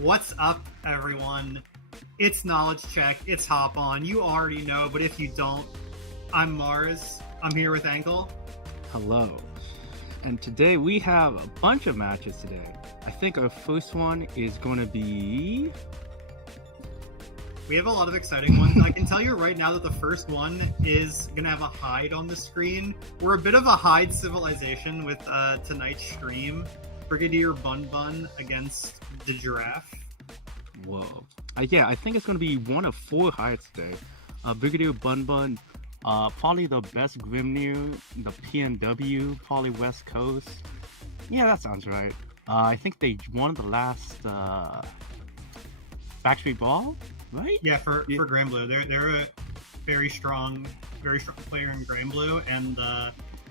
What's up, everyone? It's Knowledge Check, it's Hop On. You already know, but if you don't, I'm Mars. I'm here with Ankle. Hello. And today we have a bunch of matches today. I think our first one is going to be... We have a lot of exciting ones. I can tell you right now that the first one is going to have a hide on the screen. We're a bit of a hide civilization with tonight's stream. Brigadier Bun Bun against the Giraffe. Whoa. Yeah, I think it's going to be one of 4 hides today. Brigadier Bun Bun, probably the best Grimnir, the PNW, probably West Coast. Yeah, that sounds right. I think they won the last Factory Ball, right? Yeah, for Granblue. They're a very strong player in Granblue, and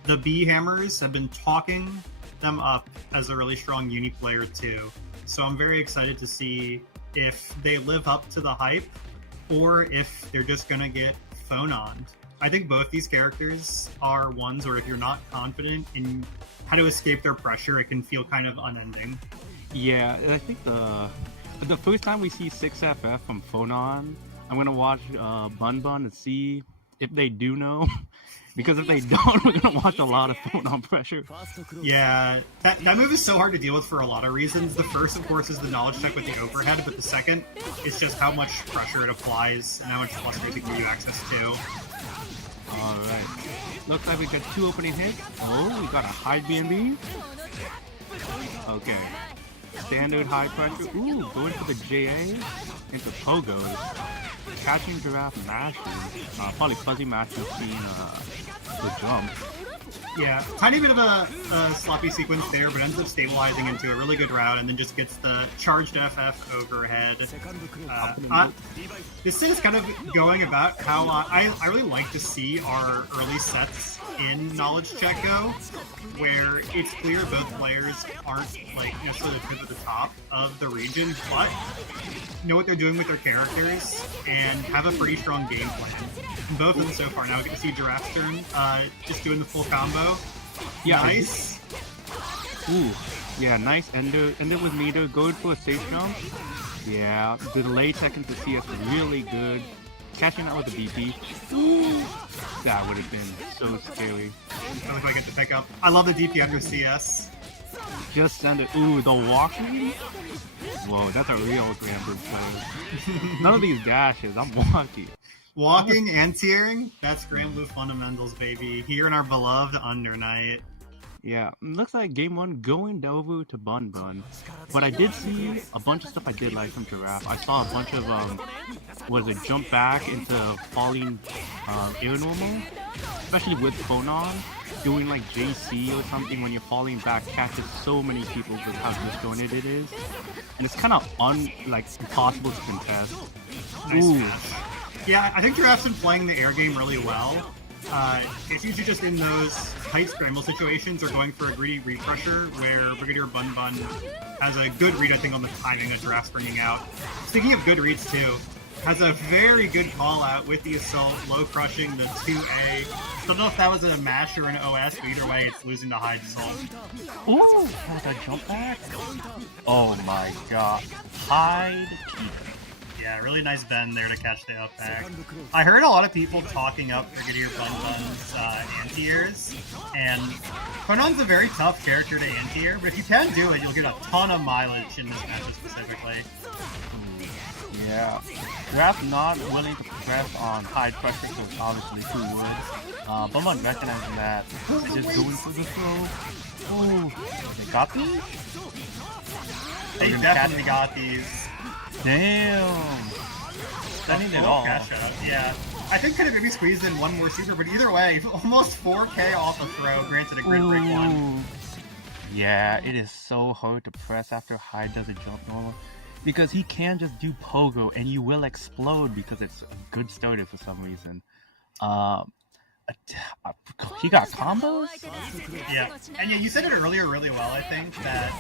the Bee Hammers have been talking them up as a really strong Uni player too. So I'm very excited to see if they live up to the hype or if they're just gonna get phone-oned. I think both these characters are ones where if you're not confident in how to escape their pressure, it can feel kind of unending. Yeah, I think the first time we see 6FF from Phonon, I'm gonna watch Bun Bun and see if they do know. Because if they don't, we're gonna watch a lot of Phonon pressure. Yeah, that move is so hard to deal with for a lot of reasons. The first, of course, is the knowledge check with the overhead, but the second is just how much pressure it applies and how much clusters it can give you access to. Alright. Looks like we got 2 opening hits. Oh, we got a high BNB. Okay. Standard high pressure. Ooh, going for the JA into Pogos. Catching Giraffe mashing. Probably fuzzy mashing seeing the jump. Yeah, tiny bit of a sloppy sequence there, but ends up stabilizing into a really good route and then just gets the charged FF overhead. This thing is kind of going about how I really like to see our early sets in Knowledge Check go, where it's clear both players aren't like necessarily the tip of the top of the region, but know what they're doing with their characters and have a pretty strong game plan. And both of them so far. Now we get to see Giraffe's turn, just doing the full combo. Yeah. Nice. Ooh, yeah, nice ender with meter, going for a safe jump. Yeah, the delay tech into CS really good. Catching out with the BP. Ooh, that would have been so scary. I don't know if I get the pickup. I love the DP under CS. Just send it. Ooh, the walking? Whoa, that's a real Granblue player. None of these dashes, I'm walking. Walking, anti-airing, that's Granblue fundamentals, baby. Here in our beloved Under Night. Yeah, looks like game 1 going over to Bun Bun. But I did see a bunch of stuff I did like from Giraffe. I saw a bunch of, jump back into falling air normal. Especially with Phonon, doing like JC or something when you're falling back catches so many people with how disjointed it is. And it's kind of impossible to contest. Nice Ooh. smash. Yeah, I think Giraffe's been playing the air game really well. It's usually just in those tight scramble situations or going for a greedy refresher where Brigadier Bun Bun has a good read, I think, on the timing that Giraffe's bringing out. Speaking of good reads, too, has a very good call out with the assault, low crushing the 2A. Don't know if that was a mash or an OS, but either way, it's losing to hide assault. Ooh, has a jump back? Oh my god. Hide keeper. Yeah, really nice bend there to catch the up back. I heard a lot of people talking up Brigadier Bun Bun's anti-airs, and Conon's a very tough character to anti-air, but if you can do it, you'll get a ton of mileage in this match specifically. Yeah. Giraffe not willing to progress on high pressure, so it's obviously too wood. But not recognizing that. They're just going for the throw. Ooh. They got these? They definitely got these. Damn. Sending it all. Cash out. Yeah. I think could have maybe squeezed in one more super, but either way, almost 4K off the throw. Granted, a great break one. Yeah, it is so hard to press after High does a jump normal. Because he can just do pogo and you will explode because it's a good starter for some reason. He got combos? Yeah, and yeah, you said it earlier really well, I think, that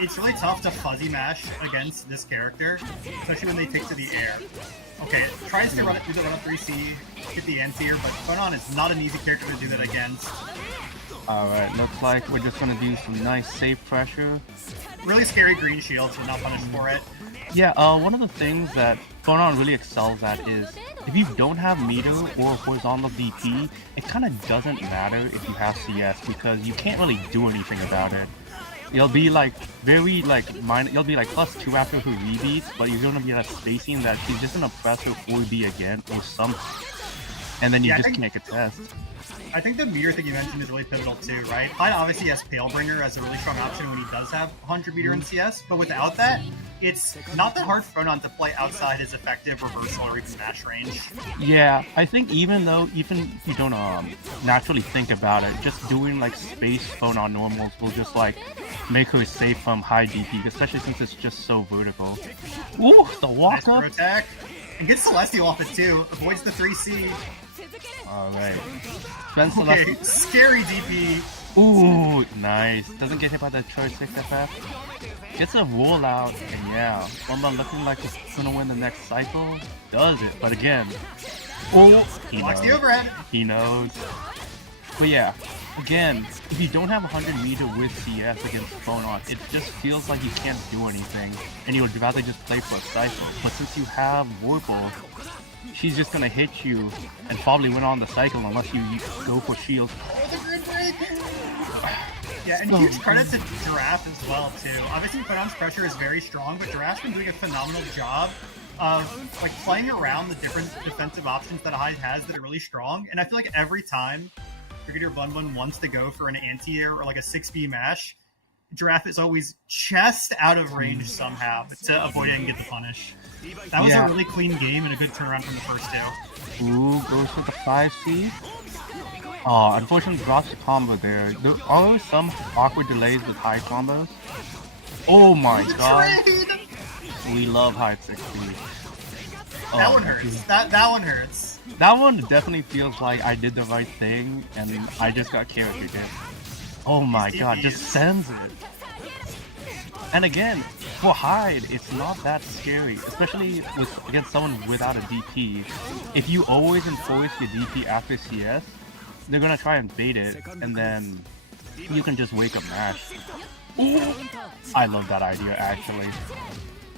it's really tough to fuzzy mash against this character, especially when they take to the air. Okay, it tries to do the run up 3C, hit the anti-air, but Conan is not an easy character to do that against. Alright, looks like we're just gonna do some nice safe pressure. Really scary green shield, so not punished for it. Yeah, one of the things that Phonon really excels at is if you don't have meter or horizontal DP, it kind of doesn't matter if you have CS because you can't really do anything about it. You'll be like very like you'll be like +2 after her rebeats, but you're gonna be at a spacing that she's just gonna press her 4B again or something. And then you just can't contest. I think the meter thing you mentioned is really pivotal too, right? Hyde obviously has Palebringer as a really strong option when he does have 100 meter in CS, but without that, it's not that hard for Phonon to play outside his effective reversal or even mash range. Yeah, I think even if you don't naturally think about it, just doing like space Phonon normals will just like make her safe from high DP, especially since it's just so vertical. Ooh, the walk up! Attack. And gets Celestial off it too, avoids the 3C. Alright. Spend Okay, scary DP. Ooh, nice. Doesn't get hit by the charge 6 FF. Gets a rollout, and yeah, Bomba looking like it's gonna win the next cycle. Does it, but again. Oh, he Blocks knows. the overhead. He knows. But yeah, again, if you don't have 100 meter with CS against Phonon, it just feels like you can't do anything, and you would rather just play for a cycle. But since you have Warple, she's just gonna hit you and probably win on the cycle unless you go for shields. Oh, the grid break! Yeah, and huge credit to Giraffe as well, too. Obviously, Phonon's pressure is very strong, but Giraffe's been doing a phenomenal job of like playing around the different defensive options that Hyde has that are really strong. And I feel like every time Brigadier Bun Bun wants to go for an anti-air or like a 6B mash, Giraffe is always chest out of range somehow to avoid it and get the punish. That was a really clean game and a good turnaround from the first two. Ooh, goes for the 5C. Oh, unfortunately drops the combo there. There are always some awkward delays with high combos. Oh my god. We love high 6B. That one hurts. That one hurts. That one definitely feels like I did the right thing and I just got character hit. Oh my god, just sends it. And again, for Hyde, it's not that scary, especially against someone without a DP. If you always enforce your DP after CS, they're gonna try and bait it, and then you can just wake up mash. Ooh. I love that idea, actually.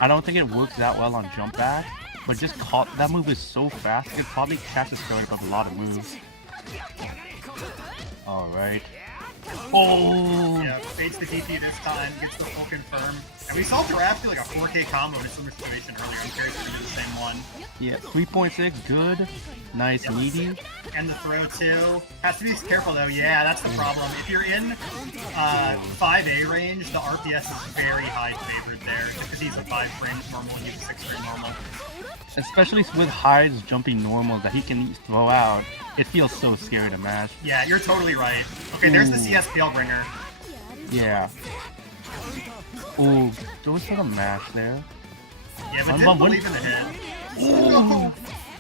I don't think it works that well on jump back, but just that move is so fast, it probably catches Stoic up a lot of moves. Alright. Oh! Yeah, baits the DP this time, gets the full confirm. And we saw Giraffe do like a 4K combo in a similar situation earlier. I'm curious if we do the same one. Yeah, 3.6, good. Nice, meaty. And the throw too. Has to be careful though, yeah, that's the problem. If you're in 5A range, the RPS is very high favored there, just because he's a 5 frame normal and he's a 6 frame normal. Especially with Hyde's jumping normal that he can throw out, it feels so scary to match. Yeah, you're totally right. Okay, there's the CS Palebringer. Yeah. Ooh, goes for the mash there. Yeah, but didn't believe in the hit. Ooh.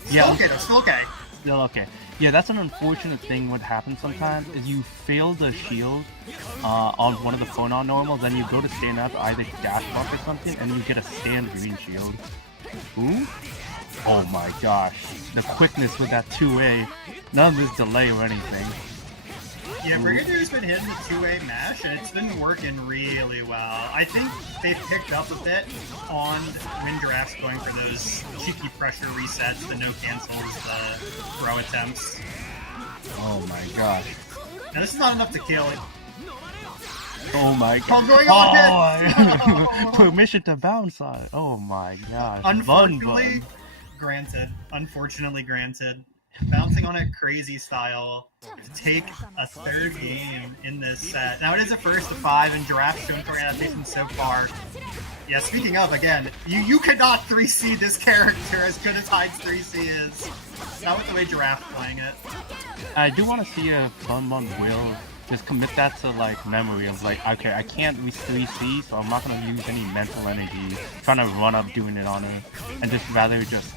Still okay though, still okay. Still okay. Yeah, that's an unfortunate thing what happens sometimes is you fail the shield on one of the Phonon normals, then you go to stand up either dash block or something, and you get a stand green shield. Ooh. Oh my gosh. The quickness with that 2A. None of this delay or anything. Yeah, Brigadier's been hitting the 2A mash, and it's been working really well. I think they've picked up a bit on when Giraffe's going for those cheeky pressure resets, the no cancels, the throw attempts. Oh my gosh. Now this is not enough to kill it. Oh my god. Going on Permission to bounce on it. Oh my gosh. Unfortunately granted. Unfortunately granted. Bouncing on it crazy style to take a third game in this set. Now it is a first to 5 and Giraffe's shown for adaptation so far. Yeah, speaking of, again, you cannot 3C this character as good as Hyde's 3C is. Not with the way Giraffe's playing it. I do want to see if Bun Bun will just commit that to like memory of like, okay, I can't 3C, so I'm not going to use any mental energy trying to run up doing it on her, and just rather just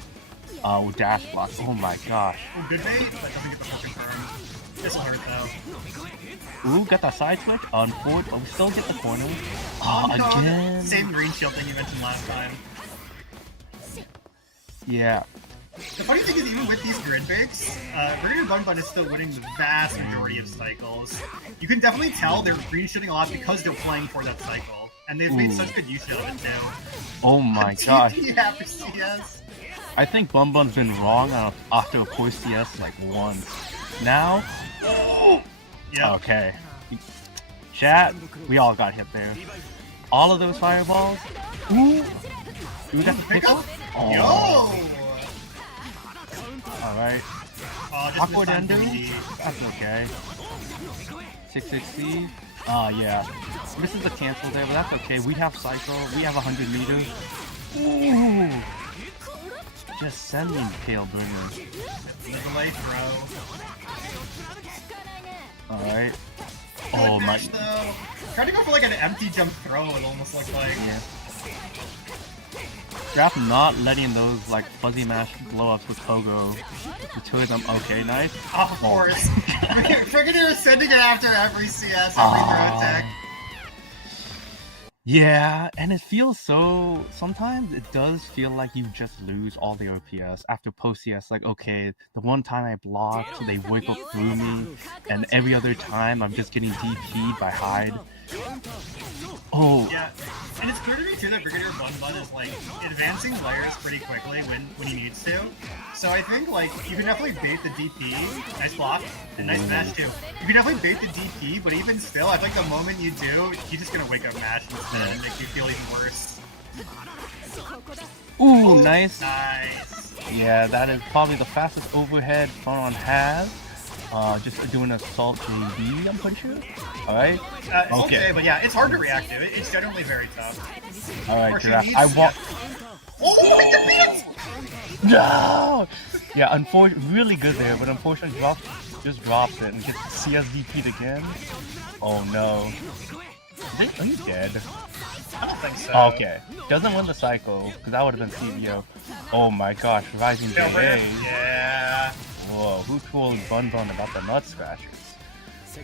dash block. Oh my gosh. Oh, good bait, but doesn't get the full confirm. This'll hurt though. Ooh, got that side switch on forward. Oh, we still get the corner. Oh, again. Same green shield thing you mentioned last time. Yeah. The funny thing is, even with these grid bakes, Brigadier Bun Bun is still winning the vast majority of cycles. You can definitely tell they're green shooting a lot because they're playing for that cycle. and they've made such good use of it too. Oh my gosh. TP after CS. I think Bun Bun's been wrong after a poor CS like once. Now? Yeah. Okay. Chat, we all got hit there. All of those fireballs? Ooh! We got the pickup? Oh. Yo! Alright. Just Awkward missed on ending? 3D. That's okay. 660? Yeah. This is a cancel there, but that's okay. We have cycle. We have 100 meters. Ooh! Just sending tail burner. Live away, bro. Alright. Oh my. Trying to go for like an empty jump throw, it almost looked like. Yeah. Draft not letting those like fuzzy mash blow ups with Pogo. The tourism. Okay, nice. Of course. Frigadier is sending it after every CS, every throw attack. Yeah, and it feels so. Sometimes it does feel like you just lose all the OPS after post CS. Like, okay, the one time I blocked, they wake up through me, and every other time I'm just getting DP'd by Hyde. Oh. Yeah, and it's clear to me too that Brigadier Bun is like advancing layers pretty quickly when he needs to. So I think like you can definitely bait the DP. Nice block and nice mash too. You can definitely bait the DP, but even still, I think the moment you do, he's just gonna wake up mash instead and make you feel even worse. Ooh, nice. Nice. Yeah, that is probably the fastest overhead Phonon has. Just doing assault JB, I'm pretty sure. Alright. It's okay, but yeah, it's hard to react to. It's generally very tough. Alright, Giraffe. I want. Oh, the beat! No! Yeah, really good there, but unfortunately, just drops it and gets CSDP'd again. Oh no. Are you dead? I don't think so. Okay. Doesn't win the cycle, because that would have been CBO. Oh my gosh, Rising JA. Yeah. Whoa, who told Bun Bun about the nut scratchers?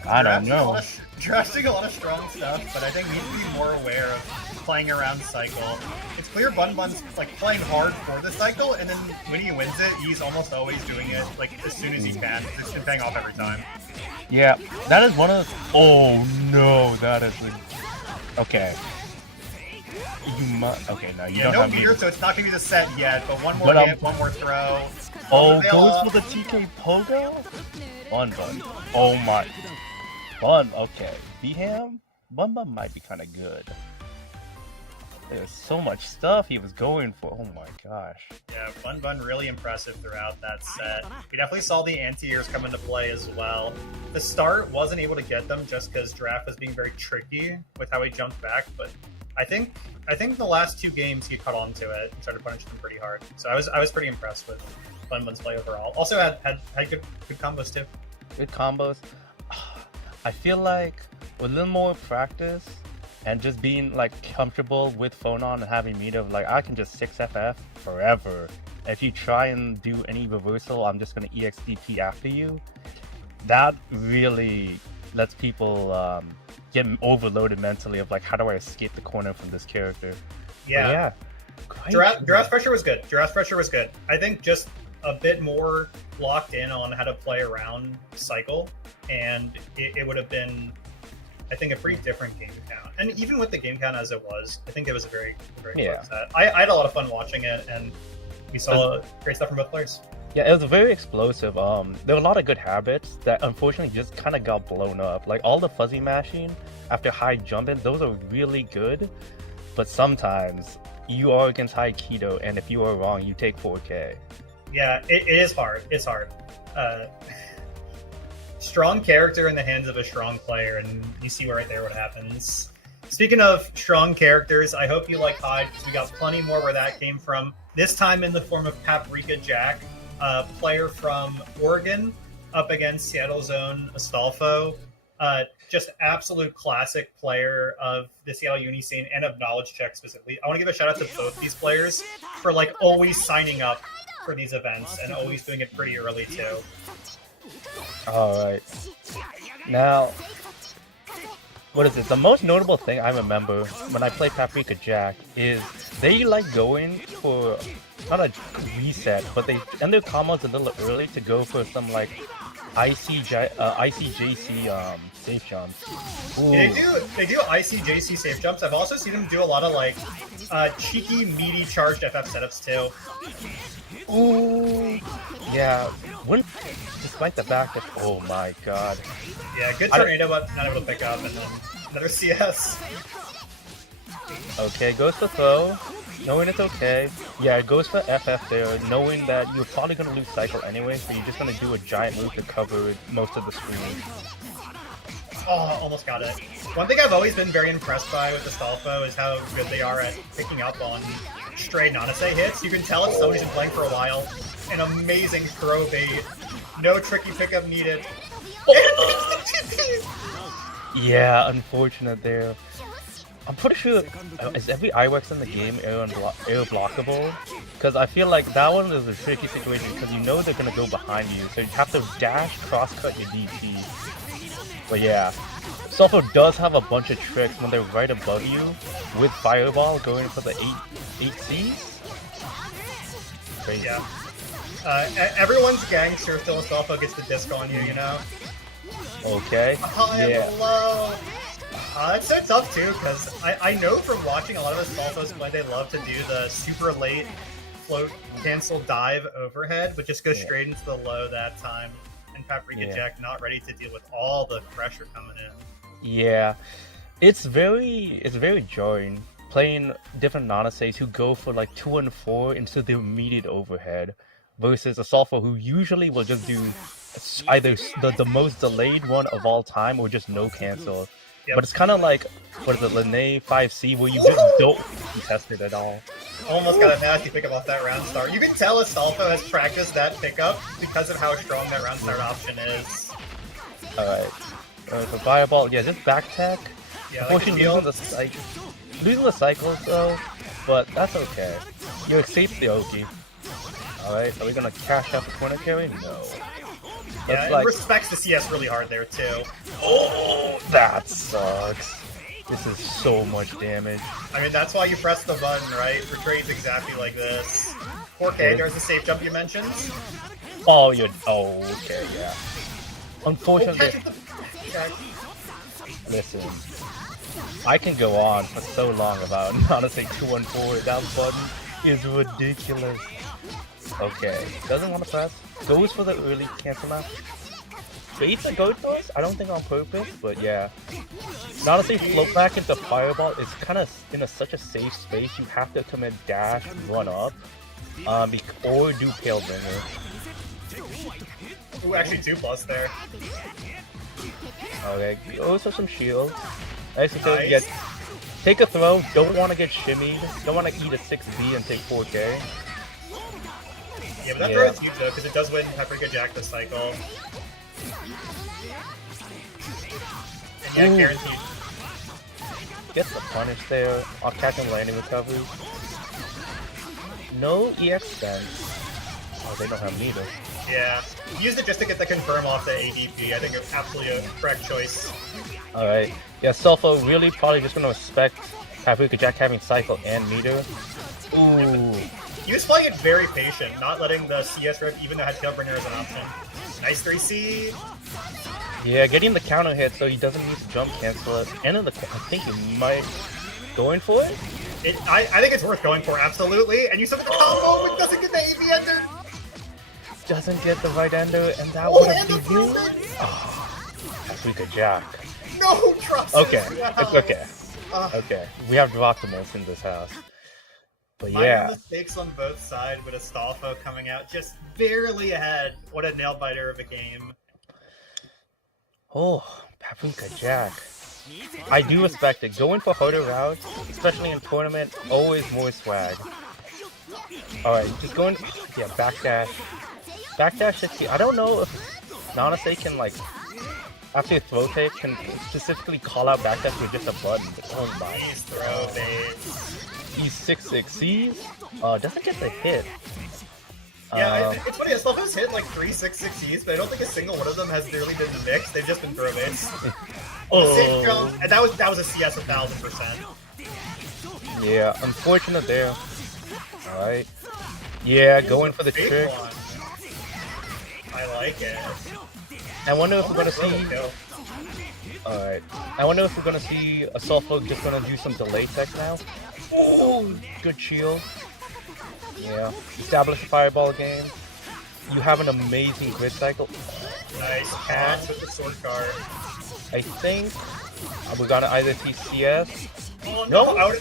I don't know. Draft's doing a lot of strong stuff, but I think we need to be more aware of playing around cycle. It's clear Bun Bun's like playing hard for the cycle, and then when he wins it, he's almost always doing it like as soon as he can. It's been paying off every time. Yeah, that is one of the... Oh no, that is... Okay. You must... Okay, no, you don't no have meter, so it's not going to be the set yet, but one more hit, one more throw. Oh, goes for the TK Pogo? Bun Bun. Oh my... Bun, okay. B-Ham? Bun Bun might be kind of good. There's so much stuff he was going for. Oh my gosh. Yeah, Bun Bun really impressive throughout that set. We definitely saw the anti-airs come into play as well. The start wasn't able to get them just because Giraffe was being very tricky with how he jumped back, but I think the last two games he caught on to it and tried to punish them pretty hard. So I was pretty impressed with Bun Bun's play overall. Also had good combos too. Good combos. I feel like with a little more practice and just being like comfortable with Phonon and having meter of like I can just 6FF forever. If you try and do any reversal, I'm just gonna EXDP after you. That really lets people get overloaded mentally of like how do I escape the corner from this character. Yeah. Giraffe's pressure was good. Giraffe's pressure was good. I think just a bit more locked in on how to play around cycle, and it would have been, I think, a pretty different game count. And even with the game count as it was, I think it was a very close set. I had a lot of fun watching it, and we saw great stuff from both players. Yeah, it was very explosive. There were a lot of good habits that unfortunately just kind of got blown up. Like all the fuzzy mashing after high jumping, those are really good. But sometimes you are against high keto, and if you are wrong, you take 4K. Yeah, it is hard. It's hard. Strong character in the hands of a strong player, and you see right there what happens. Speaking of strong characters, I hope you like Hyde, because we got plenty more where that came from. This time in the form of Paprika Jack, a player from Oregon, up against Seattle's own Astolfo. Just absolute classic player of the Seattle Uni scene and of Knowledge Check specifically. I want to give a shout out to both these players for like always signing up for these events and always doing it pretty early too. Alright. Now, what is it? The most notable thing I remember when I play Paprika Jack is they like going for, not a reset, but they end their combos a little early to go for some like ICJC safe jumps. Ooh. They do ICJC safe jumps. I've also seen them do a lot of like cheeky, meaty charged FF setups too. Ooh. Yeah. Wouldn't despite the fact that oh my god. Yeah, good tornado, but not able to pick up, and then another CS. Okay, goes to throw, knowing it's okay. Yeah, it goes for FF there, knowing that you're probably gonna lose cycle anyway, so you're just gonna do a giant move to cover most of the screen. Oh, almost got it. One thing I've always been very impressed by with the Stalfo is how good they are at picking up on stray Nanase hits. You can tell if somebody's been playing for a while. An amazing throw bait. No tricky pickup needed. Yeah, unfortunate there. I'm pretty sure, is every IWEX in the game air blockable? Because I feel like that one is a tricky situation because you know they're going to go behind you, so you have to dash, cross-cut your DP. But yeah, Stalfo does have a bunch of tricks when they're right above you, with Fireball going for the 8Cs. Crazy. Yeah. Everyone's gangster until Stalfo gets the disc on you, you know? Okay, yeah. Low. It's so tough too, because I know from watching a lot of the Stalfos play, they love to do the super late float cancel dive overhead, but just go straight into the low that time. And Paprika Jack not ready to deal with all the pressure coming in. Yeah, it's very jarring playing different Nanaseis who go for like 2 and 4 into the immediate overhead versus a Stalfo who usually will just do either the most delayed one of all time or just no cancel. Yep. But it's kind of like, what is it, Lene 5C, where you just don't contest it at all. Almost got a nasty pickup off that round start. You can tell Stalfo has practiced that pickup because of how strong that round start option is. Alright. So Fireball, yeah, just back tech. Yeah, unfortunately losing the cycles though, but that's okay. You escaped the Oki. Alright, are we gonna cash out the corner carry? No. Yeah, it respects the CS really hard there too. Oh, that sucks. This is so much damage. I mean, that's why you press the button, right? For trades exactly like this. 4K, there's the safe jump you mentioned. Oh, okay, yeah. Unfortunately, listen, I can go on for so long about honestly 214. That button is ridiculous. Okay, doesn't want to press. Goes for the early cancel out. Baits the goat doors? I don't think on purpose, but yeah. Honestly, float back into Fireball is kind of in such a safe space. You have to commit dash, run up, or do Pale Bringer. Ooh, actually 2+ there. Okay, also some shield. Nice. Yeah, take a throw, don't want to get shimmied, don't want to eat a 6B and take 4K. Yeah, but that throw is huge though, because it does win Paprika Jack the cycle. And yeah, guaranteed. Gets the punish there. I'll catch him landing recovery. No EX sense. Oh, they don't have neither. Yeah, used it just to get the confirm off the ADP. I think it's absolutely a correct choice. Alright. Yeah, Stalfo really probably just gonna respect Paprika Jack having cycle and meter. Ooh. He was playing it very patient, not letting the CS rip even though had Tailbringer as an option. Nice 3C. Yeah, getting the counter hit so he doesn't need to jump cancel it. And in I think he might going for it? I think it's worth going for, absolutely. And you said the combo, but doesn't get the AV ender. Doesn't get the right ender, and that would have been you. Oh, Paprika Jack. No trust. Okay, it's okay. Okay, we have optimals in this house. But yeah. Minor mistakes on both sides with Astolfo coming out just barely ahead. What a nail biter of a game. Oh, Paprika Jack. I do respect it. Going for harder routes, especially in tournament, always more swag. Alright, just going, yeah, backdash. Backdash 60. I don't know if Nanase can, like, after a throw take, can specifically call out backdash with just a button. Oh my. These throw baits. These 6-6-Cs doesn't get the hit. Yeah, it's funny, Astolfo's hit like 3 6-6-Cs, but I don't think a single one of them has really been mixed. They've just been throw baits. Oh. And that was a CS 1000%. Yeah, unfortunate there. Alright. Yeah, going for the trick. I like it. I wonder if we're gonna see. Kill. Alright. I wonder if we're gonna see a Sulfur just gonna do some delay tech now. Oh, good shield. Yeah. Establish a fireball game. You have an amazing grid cycle. Nice catch with the sword card. I think we're gonna either see CS. Oh No. no!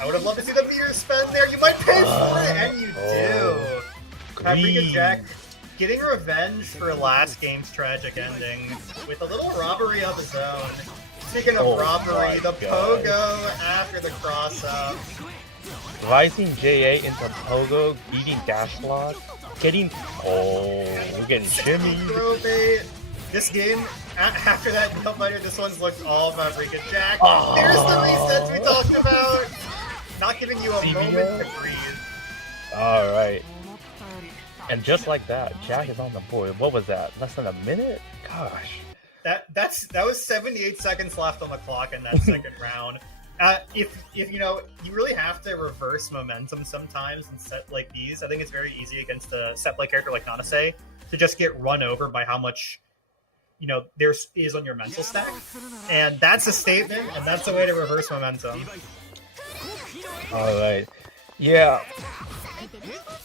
I would have loved to see the mirror spin there. You might pay for it, and you do. Paprika Jack getting revenge for last game's tragic ending with a little robbery of his own. Speaking of robbery, the God. pogo after the cross up. Rising JA into Pogo, beating dash block, getting we're getting shimmy. Throw bait. This game, after that nail biter, this one's looked all Paprika Jack. Oh. There's the resets we talked about. Not giving you a CBO? moment to breathe. Alright. And just like that, Jack is on the board. What was that? Less than a minute? Gosh. That was 78 seconds left on the clock in that second round. If you know, you really have to reverse momentum sometimes in set like these. I think it's very easy against a set play character like Nanase to just get run over by how much, you know, there is on your mental stack. And that's a statement, and that's a way to reverse momentum. Alright. Yeah.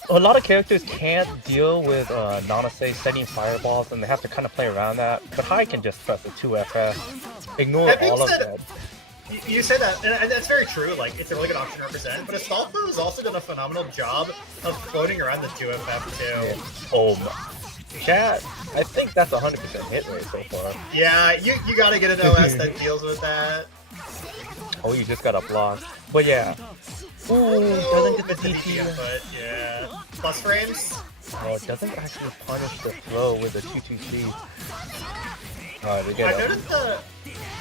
A lot of characters can't deal with Nanase setting fireballs, and they have to kind of play around that. But Hai can just press the 2FF. Ignore That being all of said, that. You say that, and that's very true. Like, it's a really good option to represent. But Astolfo has also done a phenomenal job of floating around the 2FF too. Yeah. Oh my. Chat, I think that's 100% hit rate so far. Yeah, you gotta get an OS that deals with that. Oh, you just got a block. But yeah. Ooh, doesn't get the DT. But yeah, plus frames. Oh, it doesn't actually punish the throw with the 2-2-C. Alright, we get I it. noticed that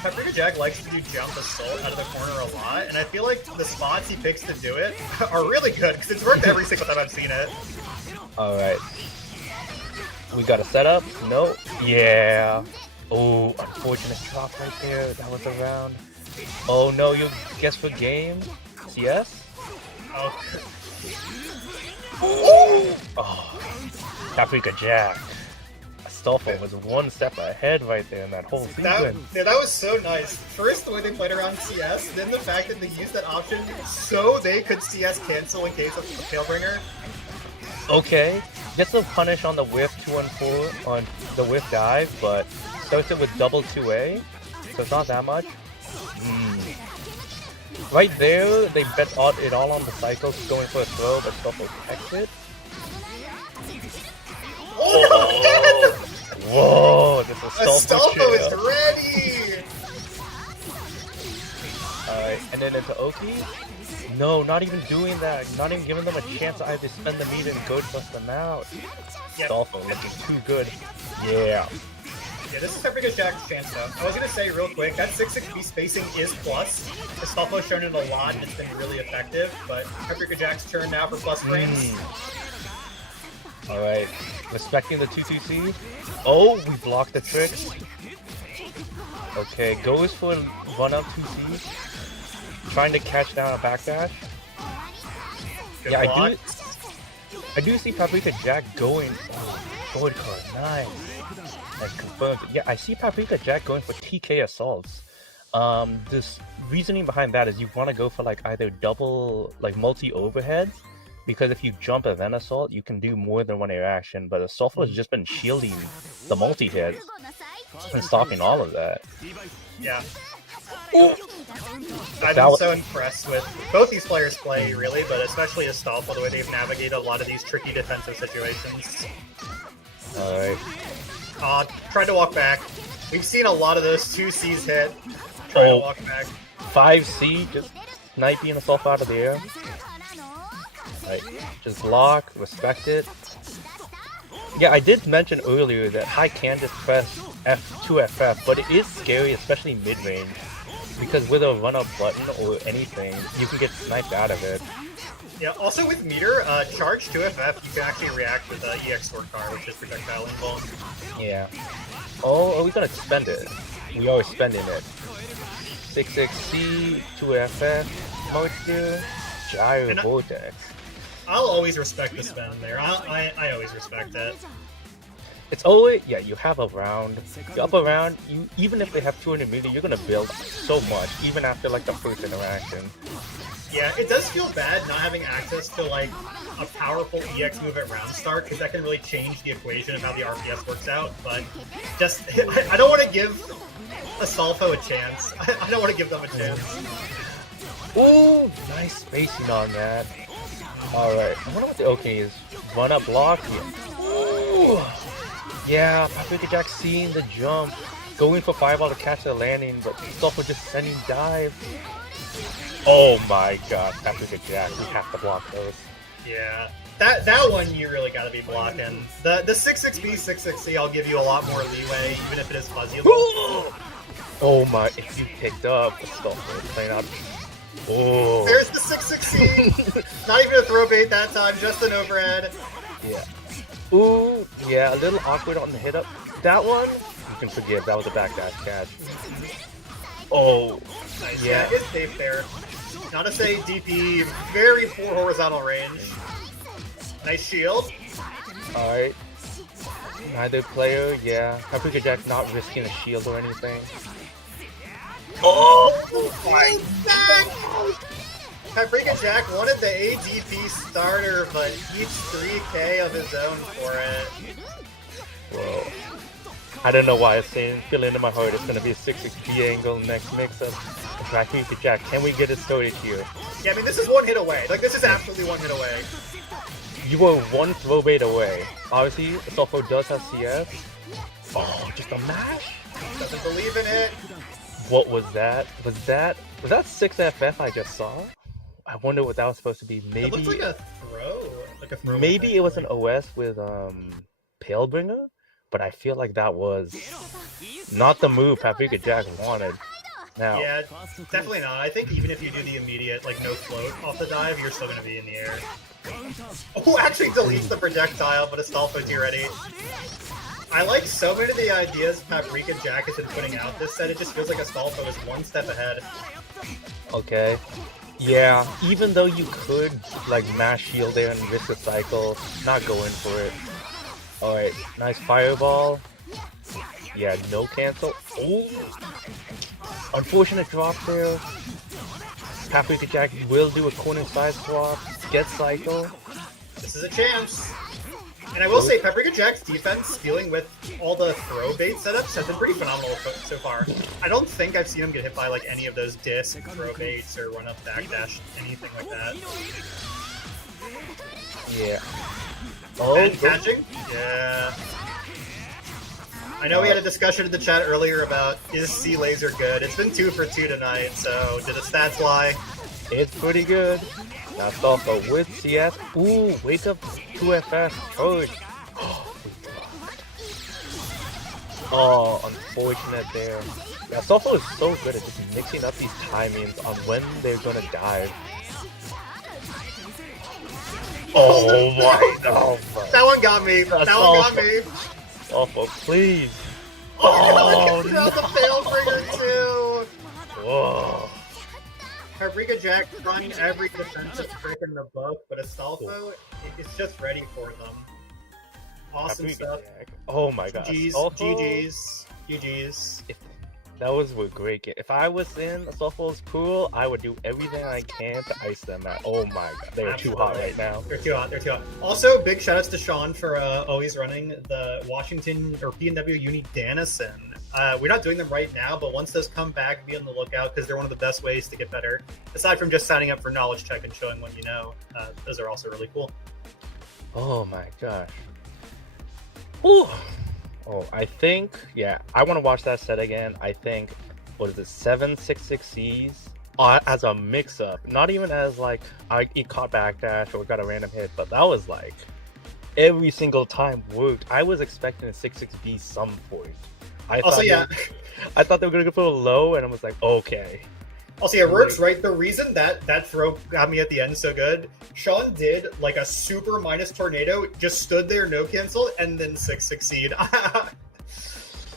Paprika Jack likes to do jump assault out of the corner a lot, and I feel like the spots he picks to do it are really good, because it's worked every single time I've seen it. Alright. We got a setup? No. Yeah. Oh, unfortunate drop right there. That was a round. Oh no, you guess what game? CS? Oh, Oh, Paprika Jack. Astolfo was one step ahead right there in that whole season. that was so nice. First, the way they played around CS, then the fact that they used that option so they could CS cancel in case of the Tailbringer. Okay, gets a punish on the whiff 2-1-4 on the whiff dive, but starts it with double 2A, so it's not that much. Right there, they bet it all on the cycle, going for a throw, but Astolfo protects it. Oh, Whoa, this is Astolfo is ready! Alright, and then into Oki. No, not even doing that. Not even giving them a chance to either spend the meat and go bust them out. Yep. Astolfo looking too good. Yeah. Yeah, this is Paprika Jack's chance though. I was gonna say real quick, that 6-6B spacing is plus. Astolfo's shown it a lot and it's been really effective, but Paprika Jack's turn now for plus frames. Alright, respecting the 2-2-C. Oh, we blocked the trick. Okay, goes for 1-up 2-C. Trying to catch down a backdash. Good Yeah, block. I do see Paprika Jack going. Oh, forward card, nice. That's confirmed. Yeah, I see Paprika Jack going for TK assaults. This reasoning behind that is you want to go for like either double, like multi overheads, because if you jump and then assault, you can do more than one air action. But Astolfo has just been shielding the multi hits and stopping all of that. Yeah. Ooh. I've been so impressed with both these players' play, really, but especially Astolfo, the way they've navigated a lot of these tricky defensive situations. Alright. Tried to walk back. We've seen a lot of those 2Cs hit. Try to walk back. 5C, just sniping Astolfo out of the air. Right, just lock, respect it. Yeah, I did mention earlier that Hai can just press F2FF, but it is scary, especially mid-range, because with a run-up button or anything, you can get sniped out of it. Yeah, also with meter, charge 2FF, you can actually react with EX sword card, which is projectile invuln. Yeah. Oh, are we gonna spend it? We are spending it. 6XC, 2FF, Motor, Gyro Vortex. I'll always respect the spend there. I always respect it. It's always, yeah, you have a round, you up a round, you, even if they have 200 meter, you're gonna build so much, even after like the first interaction. Yeah, it does feel bad not having access to like a powerful EX move at round start, because that can really change the equation of how the RPS works out, but just, I don't want to give Astolfo a chance. I don't want to give them a chance. Ooh, nice spacing on that. Alright, I wonder what the OK is. Run up block here. Ooh! Yeah, Paprika Jack seeing the jump. Going for fireball to catch the landing, but Astolfo just sending dive. Oh my god, Paprika Jack, we have to block those. Yeah, that one you really got to be blocking. The 6-6B, 6-6C, I'll give you a lot more leeway, even if it is fuzzy. Oh my, if you picked up, Astolfo playing out. Oh. There's the 6-6C. Not even a throw bait that time, just an overhead. Yeah. Ooh, yeah, a little awkward on the hit up. That one, you can forgive. That was a backdash catch. Oh, Nice. yeah. It's safe there. Not to say DP, very poor horizontal range. Nice shield. Alright. Neither player, yeah. Paprika Jack not risking a shield or anything. Oh my god! Paprika Jack wanted the ADP starter, but each 3k of his own for it. Whoa. I don't know why it's saying, feel into my heart, it's gonna be a 6-6B angle next mix-up. Paprika Jack, can we get it started here? Yeah, I mean, this is one hit away. Like, this is absolutely one hit away. You were one throw bait away. Obviously, Astolfo does have CS. Oh, just a mash? Doesn't believe in it. What was that? Was that 6FF I just saw? I wonder what that was supposed to be. Maybe It looks like a throw. Like a throw. maybe it was an OS with Palebringer, but I feel like that was not the move Paprika Jack wanted. Now, Yeah, definitely not. I think even if you do the immediate, like, no float off the dive, you're still going to be in the air. Oh, actually deletes the projectile, but Astolfo's here ready. I like so many of the ideas Paprika Jack has been putting out this set. It just feels like Astolfo is one step ahead. okay. Yeah, even though you could like mash shield there and risk a cycle, not going for it. Alright, nice fireball. Yeah, no cancel. Oh, unfortunate drop there. Paprika Jack will do a corner side swap, get cycle. This is a chance. And I will say, Paprika Jack's defense, dealing with all the throw bait setups, has been pretty phenomenal so far. I don't think I've seen him get hit by like any of those disc throw baits or run up backdash, anything like that. Yeah. Oh, And catching? Yeah. I know we had a discussion in the chat earlier about, is C Laser good? It's been 2 for 2 tonight, so did the stats lie? it's pretty good. Now Astolfo with CS. Ooh, wake up 2FS. Oh, oh, unfortunate there. Now Astolfo is so good at just mixing up these timings on when they're gonna dive. Oh my, oh my. That one got me. That one got me. Astolfo, please. Oh, Oh, no, the Failbringer too. Whoa. Paprika Jack trying every defensive trick in the book, but Astolfo is just ready for them. Awesome Paprika stuff. Jack. Oh my god. GG's, Astolfo, GG's, GG's. that was a great game. If I was in Astolfo's pool, I would do everything I can to ice them out. Oh my god, they are too hot right now. They're too hot. They're too hot. Also, big shout outs to Sean for always running the Washington or PNW Uni Danison. We're not doing them right now, but once those come back, be on the lookout because they're one of the best ways to get better. Aside from just signing up for knowledge check and showing what you know, those are also really cool. Oh my gosh. Ooh. Oh, I think, yeah, I want to watch that set again. I think, what is it, 7 6-6Cs as a mix-up. Not even as like, he caught backdash or got a random hit, but that was like, every single time worked. I was expecting a 6-6B some point. I thought they were going to go for a low, and I was like, okay. Also, yeah, Rourke's right. The reason that throw got me at the end so good, Sean did like a super minus tornado, just stood there, no cancel, and then 6 succeed.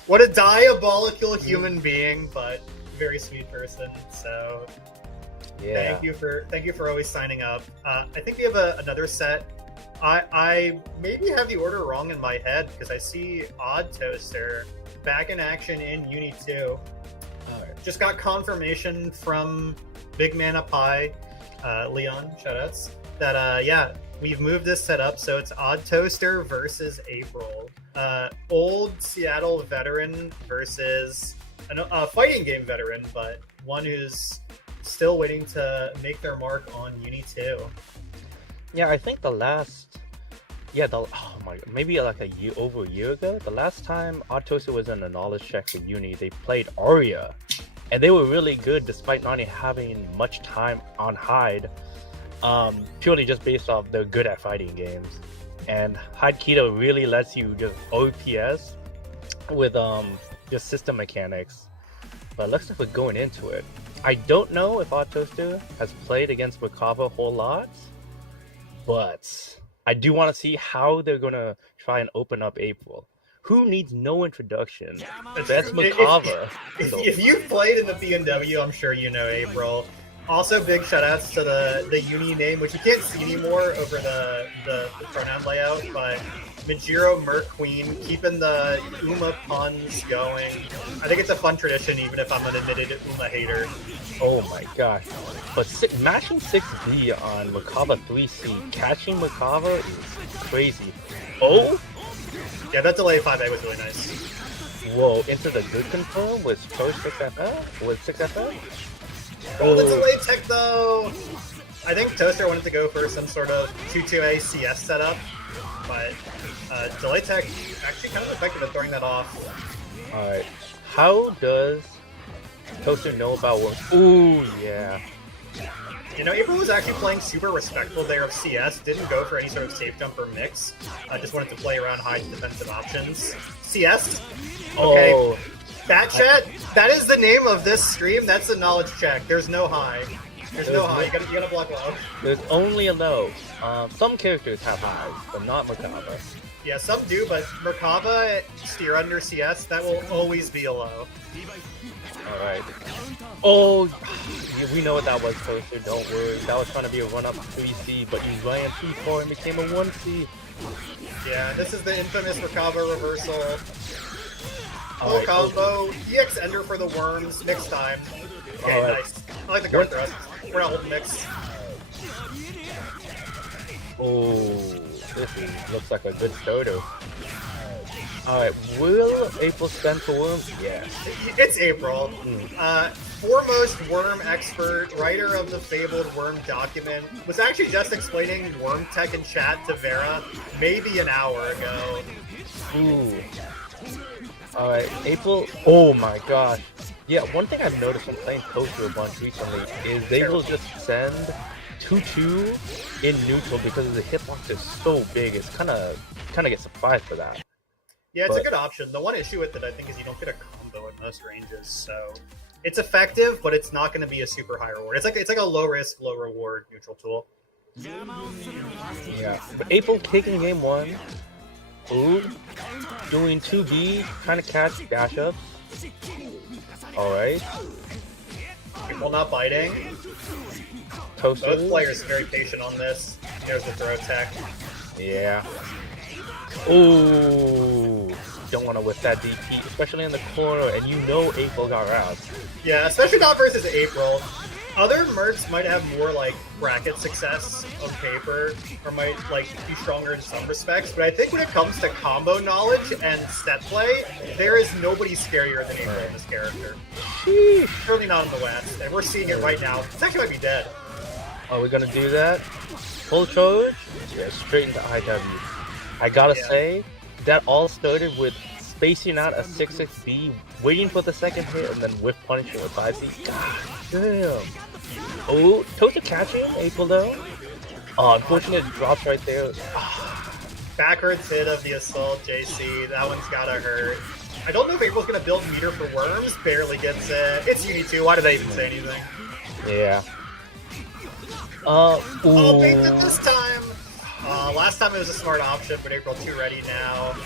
What a diabolical human being, but very sweet person. So yeah, thank you for always signing up. I think we have another set I maybe have the order wrong in my head because I see Odd Toaster back in action in Uni 2. Just got confirmation from Big Man Up High, Leon, shoutouts, that yeah, we've moved this setup so it's Odd Toaster versus April. Old Seattle veteran versus a fighting game veteran, but one who's still waiting to make their mark on Uni 2. Yeah, I think the last, maybe like over a year ago, the last time Odd Toaster was in a knowledge check for Uni, they played Aria, and they were really good despite not having much time on Hyde, purely just based off they're good at fighting games. And Hyde Keto really lets you just OPS with just system mechanics. But looks like we're going into it. I don't know if Odd Toaster has played against Merkava a whole lot, but I do want to see how they're going to try and open up April. Who needs no introduction? That's Merkava. If you've played in the B&W, I'm sure you know April. Also, big shoutouts to the Uni name, which you can't see anymore over the pronoun layout, but Majiro Merc Queen, keeping the Uma puns going. I think it's a fun tradition, even if I'm an admitted Uma hater. Oh my gosh. But mashing 6B on Merkava 3C, catching Merkava is crazy. Oh? Yeah, that delay 5A was really nice. Whoa, into the good confirm with Pro 6FF? With 6FF? Oh, the delay tech though! I think Toaster wanted to go for some sort of 2-2A CS setup, but delay tech actually kind of effective at throwing that off. Alright, how does Toaster know about what? Ooh, yeah. You know, April was actually playing super respectful there of CS, didn't go for any sort of safe jump or mix, just wanted to play around high defensive options. CS? Okay. Oh. Bat chat? That is the name of this stream, that's the knowledge check. There's no high. There's no high, you gotta block low. There's only a low. Some characters have highs, but not Merkava. Yeah, some do, but Merkava, steer under CS, that will always be a low. Alright. Oh, we know what that was, Toaster, don't worry. That was trying to be a run-up 3C, but you ran T4 and became a 1C. Yeah, this is the infamous Merkava reversal. Full combo, EX Ender for the worms, mix time. Okay, nice. I like the guard thrust. We're not holding mix. Oh, looks like a good photo. Alright, will April spend for worms? Yes. It's April. Foremost worm expert, writer of the fabled worm document, was actually just explaining worm tech in chat to Vera maybe an hour ago. Ooh. Alright, April. Oh my gosh. Yeah, one thing I've noticed when playing Toaster a bunch recently is they will just send 2-2 in neutral because the hitbox is so big. It's kind of get surprised for that. Yeah, it's a good option. The one issue with it, I think, is you don't get a combo in most ranges, so it's effective, but it's not going to be a super high reward. It's like a low risk, low reward neutral tool. Yeah, but April taking game 1. Ooh, doing 2B, trying to catch dash ups. Alright. April not biting. Toaster. Both players very patient on this. There's the throw tech. Yeah. Ooh, don't want to whip that DP, especially in the corner, and you know April got roused. Yeah, especially not versus April. Other mercs might have more like bracket success on paper, or might like be stronger in some respects, but I think when it comes to combo knowledge and set play, there is nobody scarier than April in this character. Surely not in the West, and we're seeing it right now. This actually might be dead. Are we gonna do that? Full charge? Yeah, straight into IW. I gotta say, that all started with spacing out a 6-6B, waiting for the second hit, and then whiff punishing with 5C. God damn. Oh, Toaster catching April though. Oh, unfortunate drops right there. Backwards hit of the assault, JC. That one's gotta hurt. I don't know if April's gonna build meter for worms. Barely gets it. It's Uni 2. Why did I even say anything? Yeah. Oh, baked it this time! Last time it was a smart option, but April 2 ready now.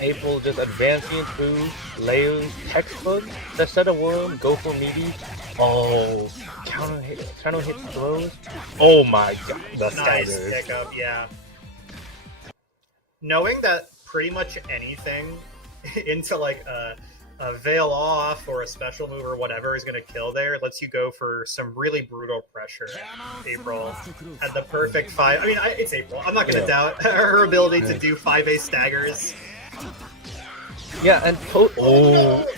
April just advancing through layers, textbook, set a worm, go for meaty. Oh, counter hit throws. Oh my god, the Nice staggers. pickup, yeah. Knowing that pretty much anything into like a veil off or a special move or whatever is going to kill there lets you go for some really brutal pressure. April had the perfect 5. I mean, it's April. I'm not going to doubt her ability to do 5A staggers. Yeah, and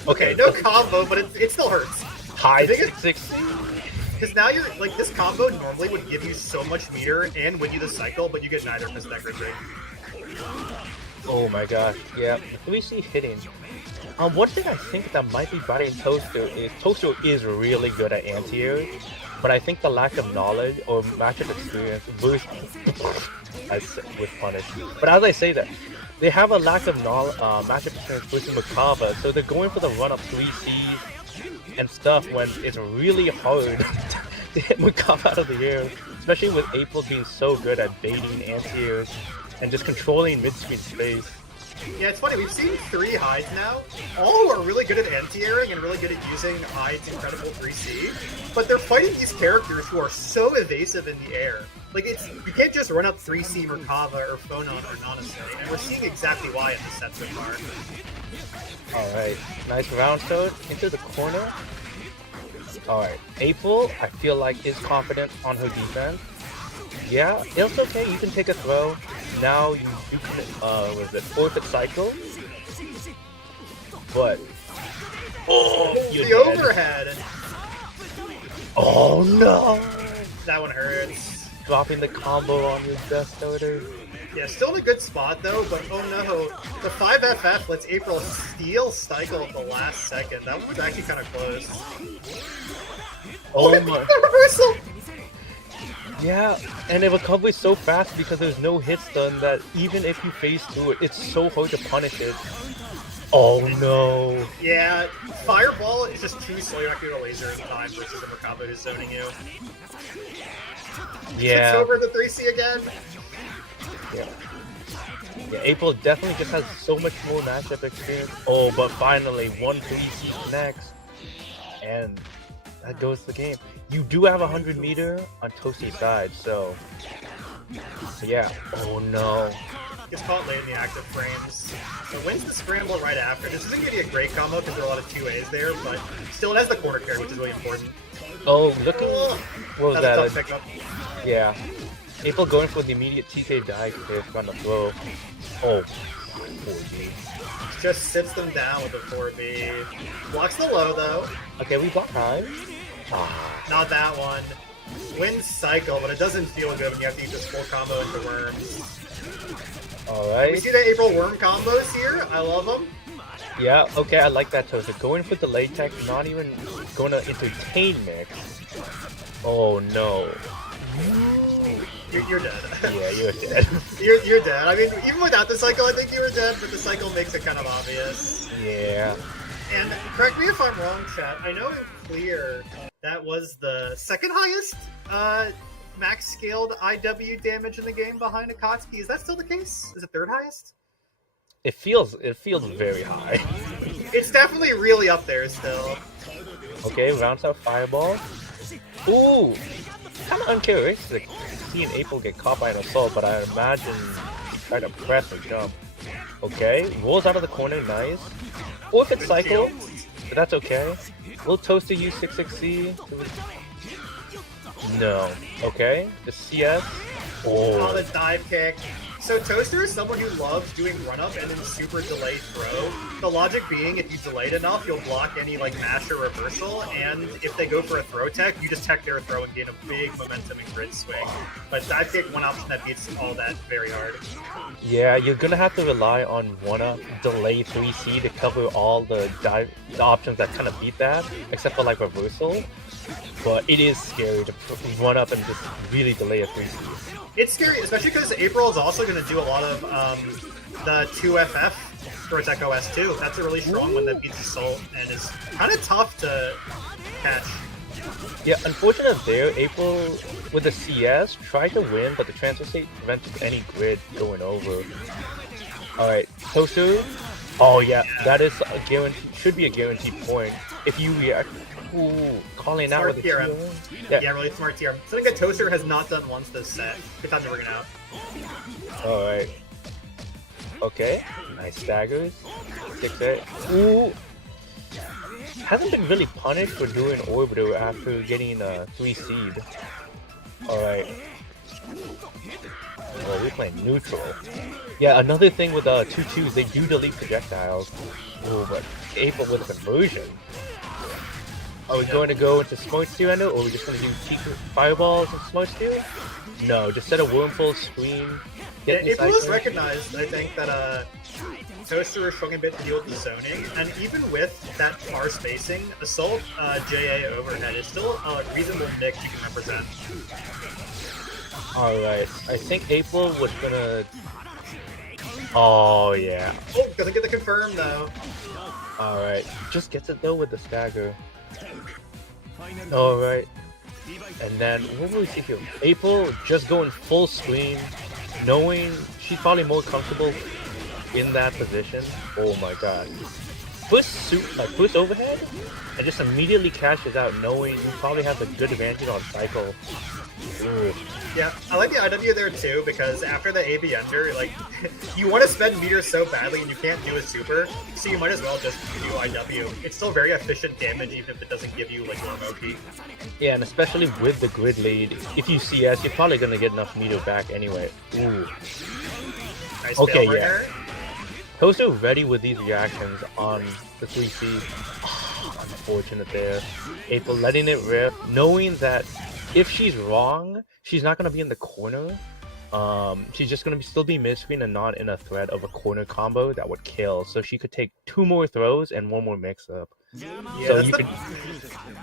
Okay, no combo, but it still hurts. high The thing is- 660. Because now you're like, this combo normally would give you so much meter and win you the cycle, but you get neither because that grid break. Oh my gosh, yeah, 3C hitting. One thing I think that might be bothering Toaster is really good at anti-air, but I think the lack of knowledge or matchup experience with Punish. But as I say that, they have a lack of matchup experience versus Makava, so they're going for the run-up 3Cs and stuff when it's really hard to hit Makava out of the air, especially with April being so good at baiting anti-airs and just controlling mid-screen space. Yeah, it's funny, we've seen 3 hides now, all who are really good at anti-airing and really good at using hides incredible 3C, but they're fighting these characters who are so evasive in the air. Like, you can't just run up 3C Merkava or Phonon or Nanase, and we're seeing exactly why in the set so far. Alright, nice round toad into the corner. Alright, April, I feel like, is confident on her defense. Yeah, it's okay, you can take a throw. Now you can, forfeit cycle. But, The overhead! Oh no! That one hurts. Dropping the combo on your Death Toader. Yeah, still in a good spot though, but oh no, the 5FF lets April steal cycle at the last second. That one was actually kind of close. Oh The my. reversal! Yeah, and it recovers so fast because there's no hit stun that even if you phase through it, it's so hard to punish it. Oh no. Yeah, Fireball is just too slow. You're not going to laser in time versus a Merkaba who's zoning you. Yeah. It's over the 3C again. Yeah, April definitely just has so much more matchup experience. Oh, but finally, 1-3C connects. And that goes the game. You do have 100 meter on Toasty's side, so yeah. Oh no. Gets caught late in the active frames. So wins the scramble right after. This isn't going to be a great combo because there are a lot of 2As there, but still it has the corner carry, which is really important. Oh, looking. What was That's a tough that? pickup. Yeah. April going for the immediate TK dive if on the throw. Oh, 4G. Just sits them down with a 4B. Blocks the low though. Okay, we block high. Not that one. Wins cycle, but it doesn't feel good when you have to eat this full combo into worms. We Alright. see the April worm combos here. I love them. Yeah, okay, I like that Toaster. Going for the latex, not even going to entertain mix. Oh no. You're dead. Yeah, you're dead. You're dead. I mean, even without the cycle, I think you were dead, but the cycle makes it kind of obvious. Yeah. And correct me if I'm wrong, chat. I know in Clear that was the second highest max scaled IW damage in the game behind Akatsuki. Is that still the case? Is it third highest? It feels very high. It's definitely really up there still. Okay, rounds out fireball. Ooh! Kind of uncharacteristic seeing April get caught by an assault, but I imagine he tried to press or jump. Okay, rolls out of the corner, nice. Orchid cycle, but that's okay. Will Toaster use 66C? No. Okay, the CS. Oh, the dive kick. So Toaster is someone who loves doing run-up and then super delayed throw. The logic being, if you delay it enough, you'll block any like mash or reversal, and if they go for a throw tech, you just tech their throw and gain a big momentum and grid swing. But dive kick, one option that beats all that very hard. Yeah, you're gonna have to rely on one-up, delay 3C to cover all the options that kind of beat that, except for like reversal. But it is scary to run up and just really delay a 3C. It's scary, especially because April is also going to do a lot of the 2FF towards Echo S2. That's a really strong one that beats Assault and is kind of tough to catch. Yeah, unfortunate there, April with the CS tried to win, but the transfer state prevented any grid going over. Alright, Toaster Oh yeah, that is a guarantee. Should be a guaranteed point if you react. Ooh, calling out Smart with a TRM. TRM. Yeah, really smart TRM. Something that Toaster has not done once this set. Good time to bring it out. All right. Okay. Nice staggers. 6-8. Ooh. Hasn't been really punished for doing Orbiter after getting a 3 seed. All right. Oh, we're playing neutral. Yeah, another thing with 2-2s, they do delete projectiles. Ooh, but April with conversion. Are we going to go into Smart Steal Ender, or are we just going to do Fireballs and Smart Steal? No, just set a Wormful screen. Yeah, April has recognized, I think, that Toaster is struggling a bit to deal with the zoning, and even with that far spacing, Assault JA overhead is still a reasonable mix you can represent. Alright, I think April was gonna... Oh, yeah. Oh, doesn't get the confirm, though. Alright, just gets it, though, with the stagger. Alright. And then, what will we see here? April just going full screen, knowing she's probably more comfortable in that position. Oh my god. Push overhead, and just immediately cashes out, knowing he probably has a good advantage on cycle. Ooh. Yeah, I like the IW there too, because after the AB under, like, you want to spend meters so badly and you can't do a super, so you might as well just do IW. It's still very efficient damage, even if it doesn't give you, like, more Moki. Yeah, and especially with the grid lead, if you CS, you're probably gonna get enough meter back anyway. Ooh. Nice Okay, yeah. Toaster ready with these reactions on the 3C. Oh, unfortunate there. April letting it rip, knowing that if she's wrong, she's not gonna be in the corner. She's just gonna still be mid-screen and not in a threat of a corner combo that would kill. So she could take 2 more throws and 1 more mix-up. Yeah, so you could...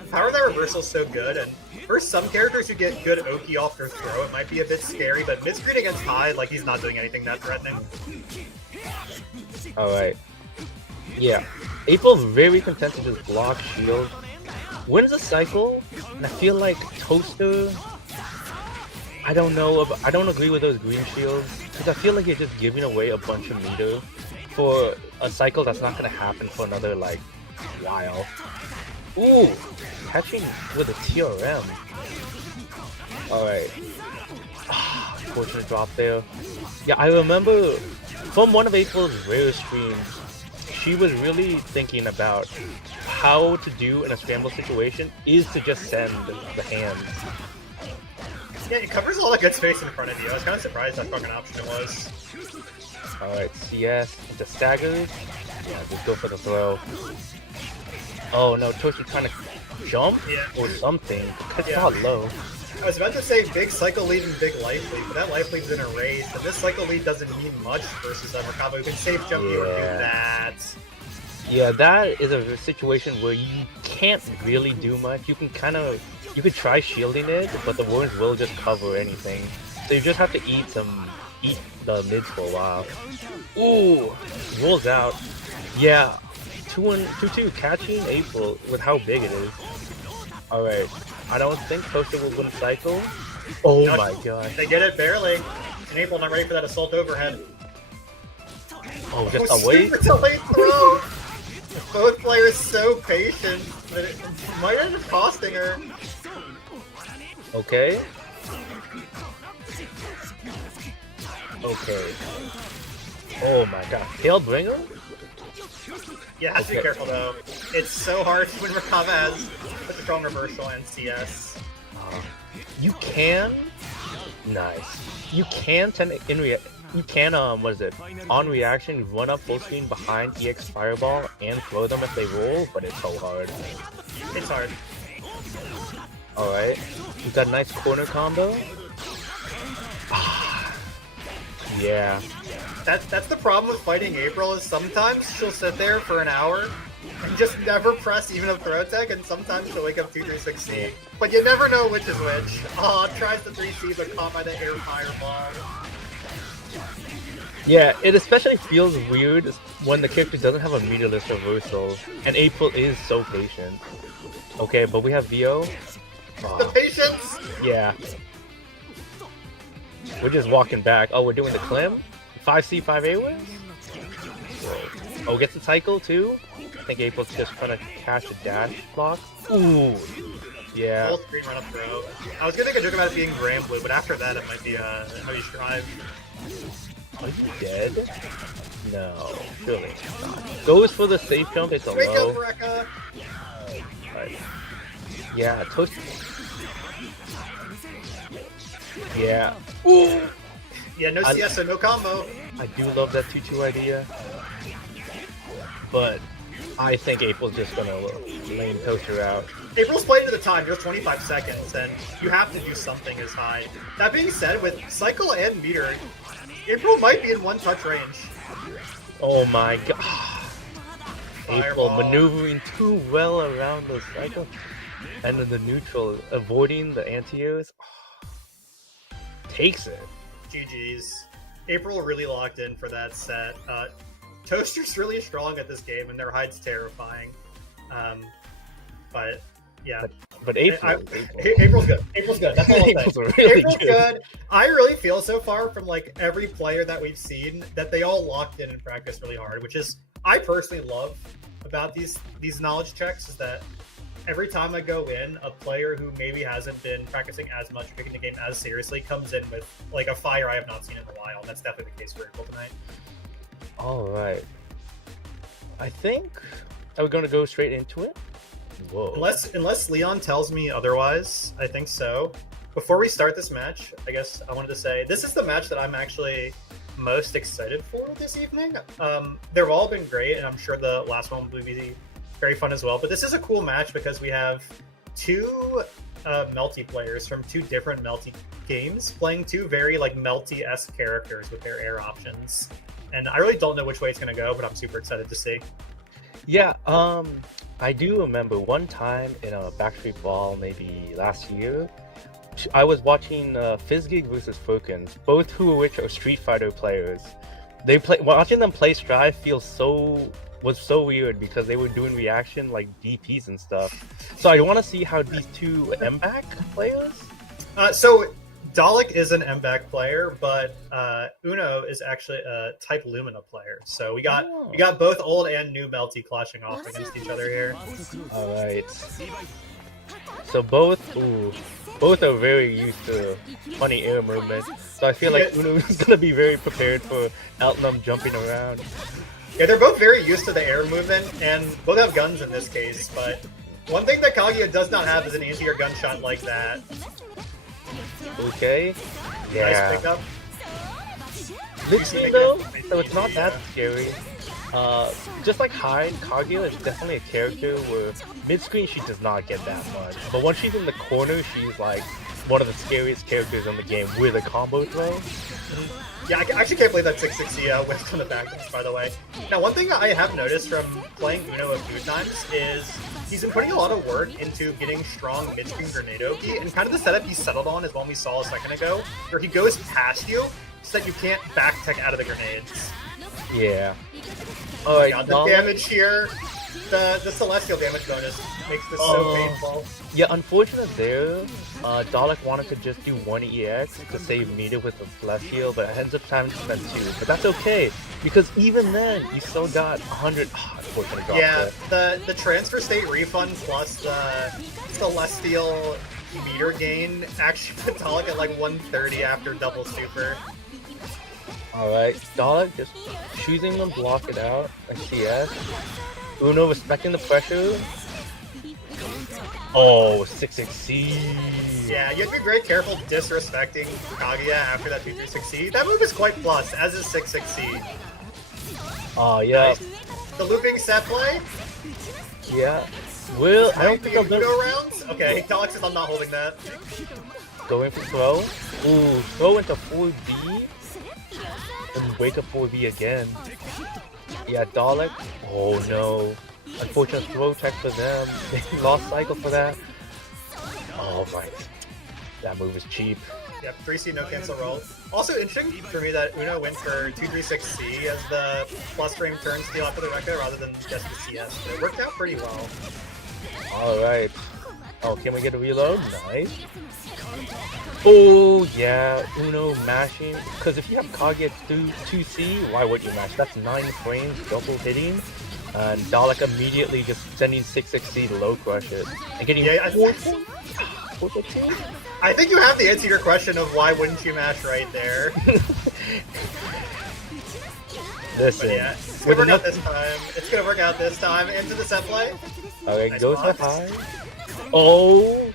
Power of that reversal is so good, and for some characters who get good Oki off their throw, it might be a bit scary, but mid-screen against Hyde, like, he's not doing anything that threatening. Alright. Yeah. April's very content to just block shield. Wins the cycle, and I feel like Toaster... I don't know, I don't agree with those green shields, because I feel like you're just giving away a bunch of meter for a cycle that's not going to happen for another, like, while. Ooh! Catching with a TRM. Alright. Unfortunate drop there. Yeah, I remember from one of April's rare streams, she was really thinking about how to do in a scramble situation is to just send the hands. Yeah, it covers a lot of good space in front of you. I was kind of surprised how strong an option it was. Alright, CS into staggers. Yeah, just go for the throw. Oh no, Toaster trying to jump or something. It's not low. I was about to say big cycle lead and big life lead, but that life lead's in a race, and this cycle lead doesn't mean much versus Merkaba who can safe jump you or do that. Yeah, that is a situation where you can't really do much. You can you could try shielding it, but the wards will just cover anything. So you just have to eat the mids for a while. Ooh, rolls out. Yeah, 2-2 catching April with how big it is. Alright, I don't think Toaster will win cycle. Oh no, my god. They get it barely. And April not ready for that assault overhead. Oh, just a wait? Delayed throw! Both players so patient that it might end up costing her. Okay. Okay. Oh my god. Tail bringer? Yeah, have to be careful though. It's so hard when Merkaba has such a strong reversal and CS. You can... Nice. You can on reaction, run up full screen behind EX Fireball and throw them if they roll, but it's so hard. It's hard. Alright. You got a nice corner combo. Yeah. That's the problem with fighting April, is sometimes she'll sit there for an hour and just never press even a throw tech, and sometimes she'll wake up 2-3-6C. But you never know which is which. Tries the 3C but caught by the air fireball. Yeah, it especially feels weird when the character doesn't have a meterless reversal, and April is so patient. Okay, but we have VO. The patience! Yeah. We're just walking back. Oh, we're doing the Clem? 5C, 5A wins? Oh, gets the cycle too. I think April's just gonna catch a dash block. Ooh, yeah. Full screen run up throw. I was gonna make a joke about it being Grand Blue, but after that it might be how you strive. Are you dead? No, surely not. Goes for the safe jump. It's a Wake low. up, Rekka! Right. Yeah, Toast. Yeah. Ooh. Yeah, no CS, so no combo. I do love that 2-2 idea, but I think April's just gonna lane Toaster out. April's playing to the time, just 25 seconds, and you have to do something as high. That being said, with Cycle and Meter, April might be in one-touch range. Oh my god. April Fireball. maneuvering too well around the cycle. And then the neutral, avoiding the anti-airs. Takes it. GG's. April really locked in for that set. Toaster's really strong at this game, and their hide's terrifying. But yeah, But April, April's good. April's good. That's all I'm saying. April's really April's good. I really feel so far from like every player that we've seen that they all locked in and practiced really hard, which is I personally love about these knowledge checks is that every time I go in, a player who maybe hasn't been practicing as much, taking the game as seriously, comes in with like a fire I have not seen in a while. And that's definitely the case for April tonight. All right. I think are we going to go straight into it? Whoa. Unless Leon tells me otherwise, I think so. Before we start this match, I guess I wanted to say this is the match that I'm actually most excited for this evening. They've all been great, and I'm sure the last one will be very fun as well. But this is a cool match because we have two Melty players from two different Melty games playing two very like Melty-esque characters with their air options. And I really don't know which way it's going to go, but I'm super excited to see. Yeah, I do remember one time in a Backstreet Ball, maybe last year, I was watching Fizzgig versus Firkins, both who which are Street Fighter players. Watching them play Strive was so weird because they were doing reaction like DPs and stuff. So I want to see how these two MBAC players. So Dalek is an MBAC player, but Uno is actually a Type Lumina player. So we got both old and new Melty clashing off against each other here. All right. So both are very used to funny air movement. So I feel like Uno is gonna be very prepared for Outnum jumping around. Yeah, they're both very used to the air movement, and both have guns in this case. But one thing that Kaguya does not have is an anti-air gunshot like that. Okay. Yeah. Nice pickup. Mid-screen though, so it's not that scary. Just like Hyde, Kaguya is definitely a character where mid-screen she does not get that much. But once she's in the corner, she's like one of the scariest characters in the game with a combo throw. Yeah, I actually can't believe that 660 whipped from the back, by the way. Now, one thing I have noticed from playing Uno a few times is he's been putting a lot of work into getting strong mid-screen grenade OP, and kind of the setup he settled on is one we saw a second ago, where he goes past you so that you can't back tech out of the grenades. Yeah. Alright, God, the damage here, the Celestial damage bonus makes this so painful. Yeah, unfortunate there. Dalek wanted to just do 1 EX to save meter with the Celestial, but it ends up having to spend 2. But that's okay, because even then, you still got 100. Unfortunate drop Yeah, the transfer state refund plus the Celestial meter gain actually put Dalek at like 130 after double super. Alright, Dalek just choosing to block it out. I CS. Uno respecting the pressure. Oh, 660. Yeah, you have to be very careful disrespecting Kaguya after that 236C. That move is quite plus, as is 660. Oh, yeah. Nice. The looping set play? Yeah. Well, I don't think I'll go rounds? Okay, Dalek says I'm not holding that. Going for throw. Ooh, throw into 4B. And wake up 4B again. Yeah, Dalek. Oh no. Unfortunate throw check for them. They lost cycle for that. Oh my. That move is cheap. Yep, 3C no cancel roll. Also interesting for me that Uno went for 236C as the plus frame turn steal after the Rekka rather than just the CS. But it worked out pretty well. Alright. Oh, can we get a reload? Nice. Oh, yeah, Uno mashing. Because if you have Kage at 2C, why would you mash? That's 9 frames, double hitting. And Dalek immediately just sending 660 to low crush it. And getting Yeah, 4-2? I think you have the answer to your question of why wouldn't you mash right there. Listen. But yeah, it's gonna work out this time. It's gonna work out this time. Into the set play. Okay, Nice goes box. high. Oh,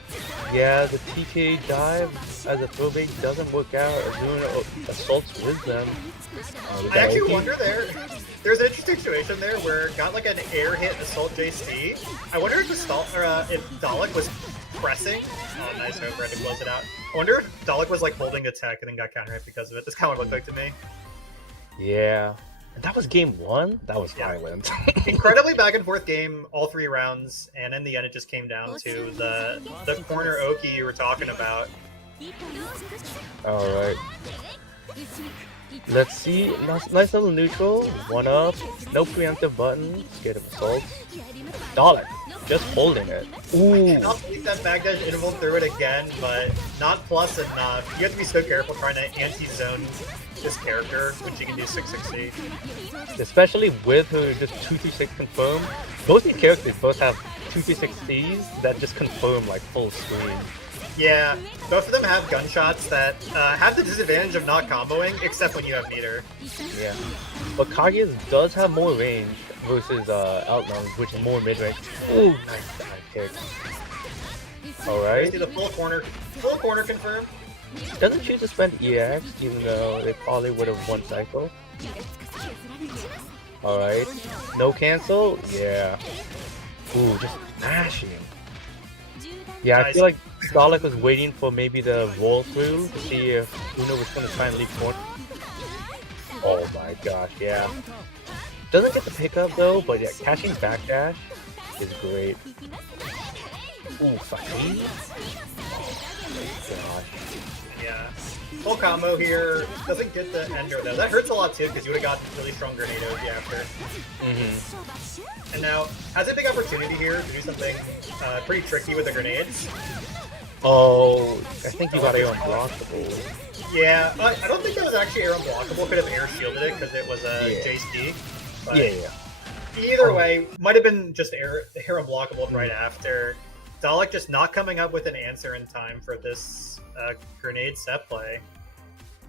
yeah, the TK dive as a throwback doesn't work out. Uno assaults with them. I actually wonder there's an interesting situation there where it got like an air hit assault JC. I wonder if if Dalek was pressing. Oh, nice over to close it out. I wonder if Dalek was like holding a tech and then got counter hit because of it. This kind of looked like to me. Yeah. And that was game 1? That was violent. Incredibly back and forth game, all 3 rounds, and in the end it just came down to the corner Oki you were talking about. Alright. Let's see. Nice little neutral. 1 up. No preemptive button. Scared of assault. Dalek. Just holding it. Ooh. I'll take that backdash interval through it again, but not plus enough. You have to be so careful trying to anti-zone this character when she can do 660. Especially with her just 236 confirm. Both these characters both have 236Cs that just confirm like full screen. Yeah, both of them have gunshots that have the disadvantage of not comboing, except when you have meter. Yeah. But Kage's does have more range versus Outlaws, which is more mid-range. Ooh, nice dive kick. Alright. See the full corner confirm. Doesn't choose to spend EX, even though they probably would have won cycle. Alright. No cancel? Yeah. Ooh, just mashing. Yeah, I feel like Dalek was waiting for maybe the roll through to see if Uno was going to try and leave corner. Oh my gosh, yeah. Doesn't get the pickup though, but yeah, catching backdash is great. Ooh, fucking. Gosh. Yeah. Full combo here. Doesn't get the ender though. That hurts a lot too because you would have got really strong grenade OG after. And now has a big opportunity here to do something pretty tricky with the grenades. Oh, I think you got air unblockable. Yeah, I don't think that was actually air unblockable. Could have air shielded it because it was a JC. But Yeah. either way, might have been just air unblockable right after. Dalek just not coming up with an answer in time for this grenade set play.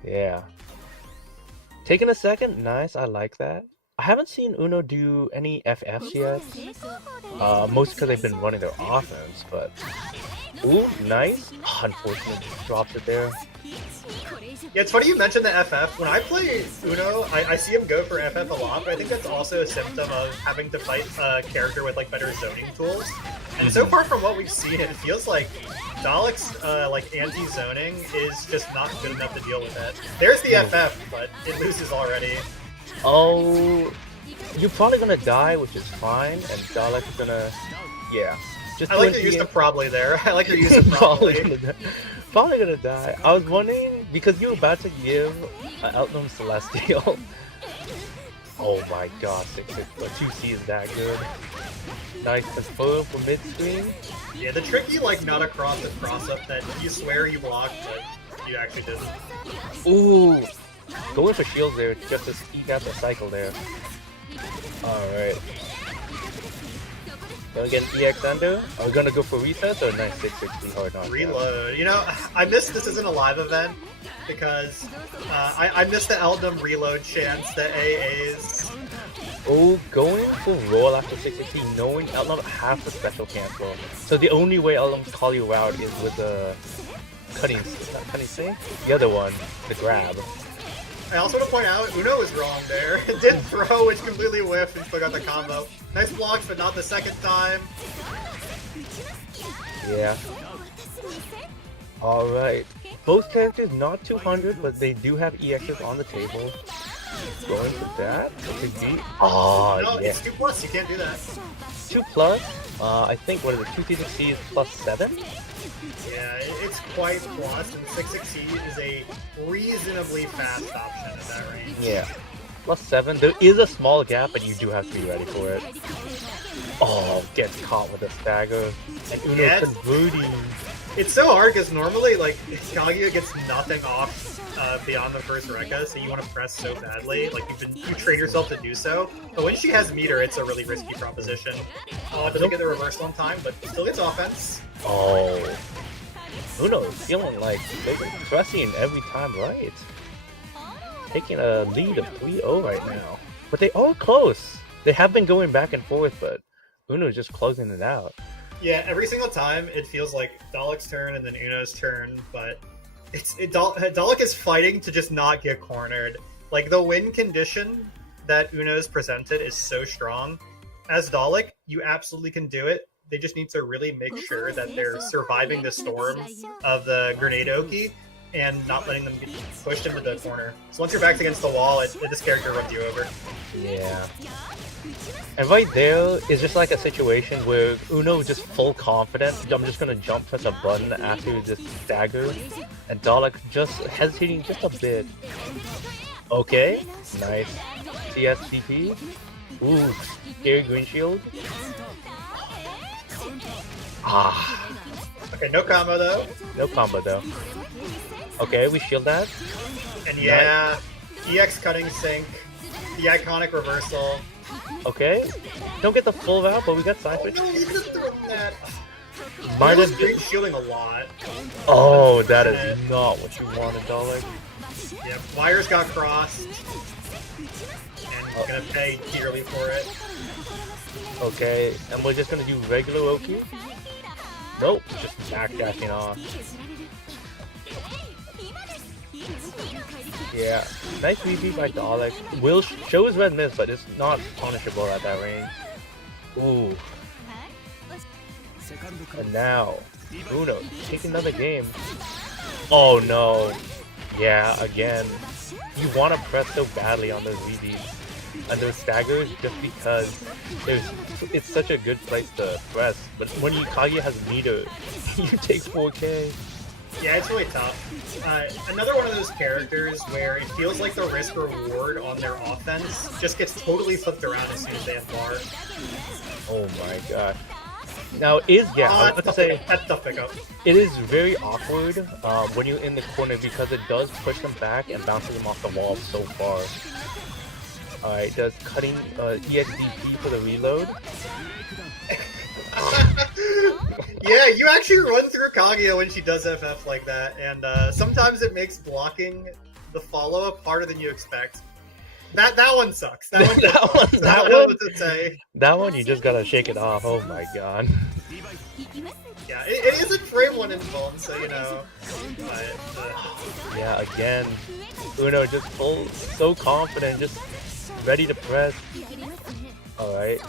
Yeah. Taking a second, nice, I like that. I haven't seen Uno do any FFs yet. Most because they've been running their offense, but... Ooh, nice. Oh, unfortunately, drops it there. Yeah, it's funny you mentioned the FF. When I play Uno, I see him go for FF a lot, but I think that's also a symptom of having to fight a character with like better zoning tools. And so far from what we've seen, it feels like Dalek's like anti-zoning is just not good enough to deal with it. There's the FF, but it loses already. Oh, you're probably gonna die, which is fine, and Dalek's gonna, yeah. Just I like your use of probably there. I like your use of probably. Probably gonna die. I was wondering, because you were about to give Outnum Celestial. Oh my god, 2C is that good. Nice confirm for mid-screen. Yeah, the tricky, like, not across the cross-up that you swear you blocked, but you actually didn't. Ooh! Going for shields there, just to eke out the cycle there. Alright. Gonna get an EX under? Are we gonna go for resets or nice 660 hard knockdown? Reload. You know, I missed this isn't a live event because I missed the Eldum reload chance, the AAs. Oh, going for roll after 660, knowing Eldum has the special cancel. So the only way Eldum call you out is with the cutting thing? The other one, the grab. I also want to point out, Uno was wrong there. It did throw, which completely whiffed and still got the combo. Nice blocks, but not the second time. Yeah. Alright. Both characters not 200, but they do have EXs on the table. Going for that? Oh, No, yeah. it's 2+, you can't do that. 2+, I think, what is it, 236C is +7? Yeah, it's quite plus, and 660 is a reasonably fast option at that range. Yeah. +7. There is a small gap, but you do have to be ready for it. Oh, gets caught with a stagger. And Uno's Yeah. converting. It's so hard because normally, like, Kaguya gets nothing off beyond the first Rekka, so you want to press so badly. Like, you train yourself to do so. But when she has meter, it's a really risky proposition. Doesn't get the reversal on time, but still gets offense. Oh. Uno is feeling like they're pressing every time right. Taking a lead of 3-0 right now. But they are close. They have been going back and forth, but Uno's just closing it out. Yeah, every single time it feels like Dalek's turn and then Uno's turn, but Dalek is fighting to just not get cornered. Like, the win condition that Uno's presented is so strong. As Dalek, you absolutely can do it. They just need to really make sure that they're surviving the storm of the grenade Oki and not letting them get pushed into the corner. So once your back's against the wall, this character runs you over. Yeah. And right there is just like a situation where Uno just full confident. I'm just gonna jump press a button after this dagger, and Dalek just hesitating just a bit. Okay, nice. CSDP. Ooh, scary green shield. Ah, Okay, no combo though. no combo though. Okay, we shield that. And yeah, EX cutting sync, the iconic reversal. Okay, don't get the full route, but we got side Oh switch. no, you could have thrown that. Might Uno's have. green shielding a lot. Oh, that is not what you wanted, Dalek. Yeah, wires got crossed. And we're gonna pay dearly for it. Okay, and we're just gonna do regular Oki? Nope, just backdashing off. Yeah, nice repeat by Dalek. Will shows red miss, but it's not punishable at that range. Ooh. And now, Uno, take another game. Oh no. Yeah, again. You want to press so badly on those VBs and those staggers just because it's such a good place to press. But when Kaguya has meter, you take 4K. Yeah, it's really tough. Another one of those characters where it feels like the risk reward on their offense just gets totally flipped around as soon as they have bar. Oh my god. Now I was about to say That's tough pickup. it is very awkward when you're in the corner because it does push them back and bounces them off the wall so far. Alright, does cutting EXDP for the reload. Yeah, you actually run through Kaguya when she does FF like that, and sometimes it makes blocking the follow-up harder than you expect. That one sucks. That one, that what one, to say. that one you just gotta shake it off. Oh my god. Yeah, it isn't frame one in phone, so you know. But, Yeah, again, Uno just so confident, just ready to press. Alright.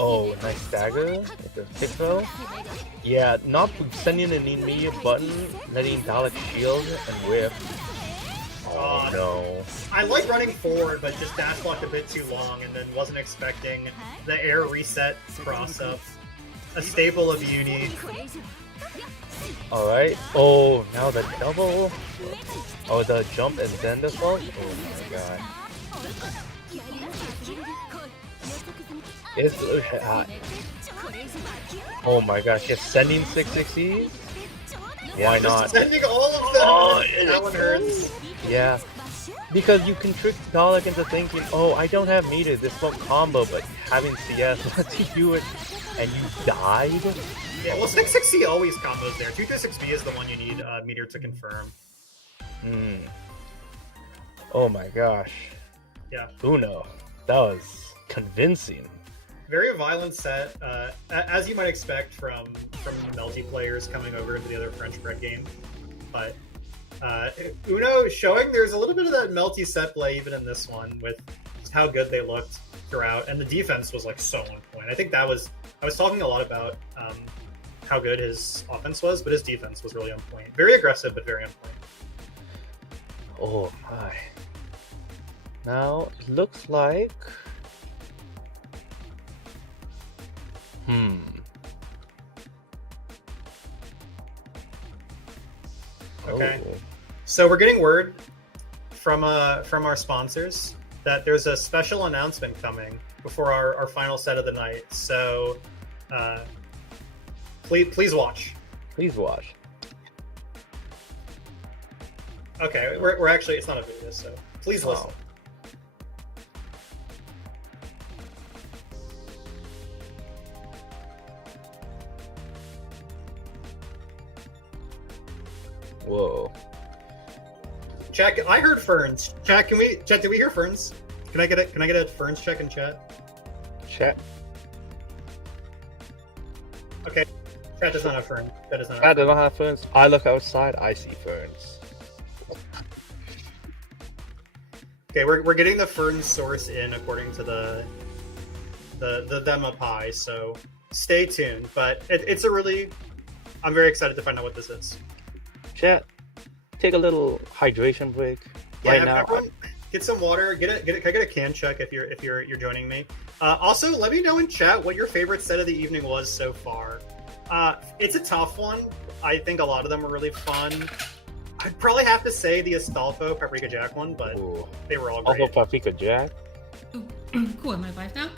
Oh, nice dagger with the kick throw. Yeah, not sending an immediate button, letting Dalek shield and whip. Oh no. I like running forward, but just dash blocked a bit too long, and then wasn't expecting the air reset cross up. A staple of Uni. Alright. Oh, now the double. Oh, the jump and then the fault. Oh my god. It's, oh my gosh, just sending 660s? Why not? Sending all of them! Oh, that one hurts. Yeah. Because you can trick Dalek into thinking, oh, I don't have meter, this won't combo, but having CS lets you do it, and you died? Yeah, well, 660 always combos there. 236B is the one you need meter to confirm. Hmm. Oh my gosh. Yeah. Uno. That was convincing. Very violent set, as you might expect from the Melty players coming over into the other French bread game. But Uno showing there's a little bit of that Melty set play even in this one with just how good they looked throughout, and the defense was like so on point. I think I was talking a lot about how good his offense was, but his defense was really on point. Very aggressive, but very on point. Oh my. Now, it looks like... Okay. Oh. So we're getting word from our sponsors that there's a special announcement coming before our final set of the night. So please watch. Please watch. Okay, we're actually, it's not a video, so please listen. Oh. Whoa. Chat, I heard Ferns. Chat, did we hear Ferns? Can I get a Ferns check in chat? Chat. Okay. Chat does not have Ferns. Chat does not Chat does not have ferns. I look outside, I see ferns. Okay, we're getting the Fern source in according to the demo pie, so stay tuned. But it's a really, I'm very excited to find out what this is. Chat, take a little hydration break right now. Everyone, get some water. Can I get a can check if you're joining me? Also, let me know in chat what your favorite set of the evening was so far. It's a tough one. I think a lot of them were really fun. I'd probably have to say the Astolfo Paprika Jack one, but they were all great. Also, Paprika Jack. Oh, cool. Am I live now?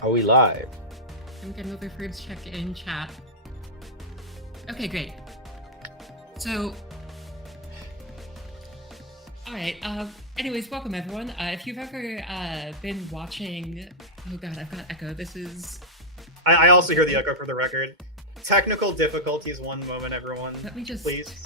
Are we live? I'm getting another first check in chat. Okay, great. So, alright, anyways, welcome everyone. If you've ever been watching, oh god, I've got echo. This is... I also hear the echo for the record. Technical difficulties, one moment, everyone. Let me just... Please.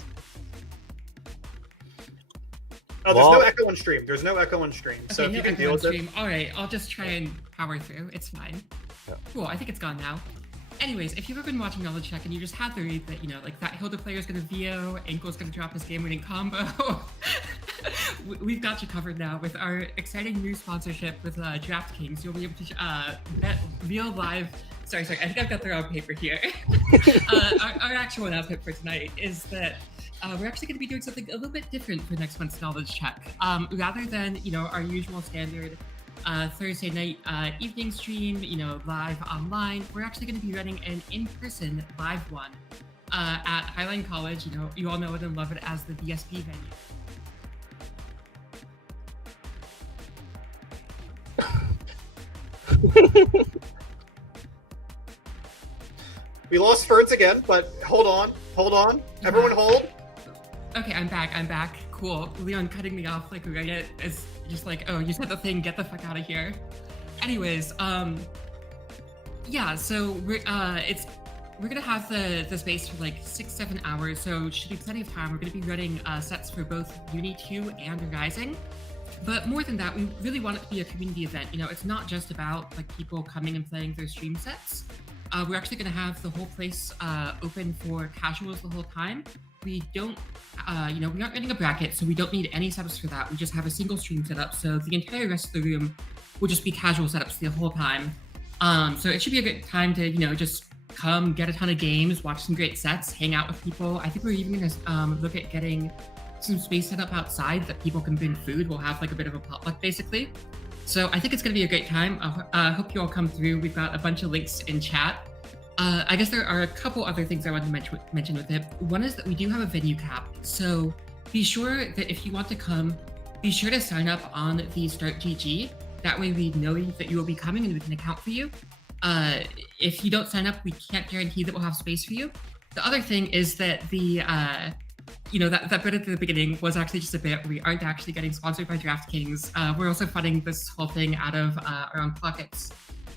Oh, there's no echo on stream. There's no echo on stream. Okay, So if no you can echo deal on with it. stream. Alright, I'll just try and power through. It's fine. Yeah. Cool, I think it's gone now. Anyways, if you've ever been watching Knowledge Check and you just had the read that, you know, like that Hilda player's gonna VO, Ankle's gonna drop his game-winning combo, we've got you covered now with our exciting new sponsorship with DraftKings. You'll be able to bet real live. Sorry, I think I've got the wrong paper here. Our actual announcement for tonight is that we're actually going to be doing something a little bit different for next month's Knowledge Check. Rather than, you know, our usual standard Thursday night evening stream, you know, live online, we're actually going to be running an in-person live one at Highline College. You know, you all know it and love it as the DSP venue. We lost Ferns again, but hold on. Everyone hold. Okay, I'm back. Cool. Leon cutting me off like right as just like, oh, you said the thing, get the fuck out of here. Anyways, yeah, so we're gonna have the space for like 6-7 hours, so it should be plenty of time. We're gonna be running sets for both Uni 2 and Rising. But more than that, we really want it to be a community event. You know, it's not just about like people coming and playing their stream sets. We're actually going to have the whole place open for casuals the whole time. We don't, you know, we aren't running a bracket, so we don't need any setups for that. We just have a single stream setup, so the entire rest of the room will just be casual setups the whole time. So it should be a good time to, you know, just come, get a ton of games, watch some great sets, hang out with people. I think we're even going to look at getting some space set up outside that people can bring food. We'll have like a bit of a potluck, basically. So I think it's going to be a great time. I hope you all come through. We've got a bunch of links in chat. I guess there are a couple other things I want to mention with it. One is that we do have a venue cap. So be sure that if you want to come, be sure to sign up on the Start GG. That way we know that you will be coming and we can account for you. If you don't sign up, we can't guarantee that we'll have space for you. The other thing is that the you know, that bit at the beginning was actually just a bit. We aren't actually getting sponsored by DraftKings. We're also funding this whole thing out of our own pockets.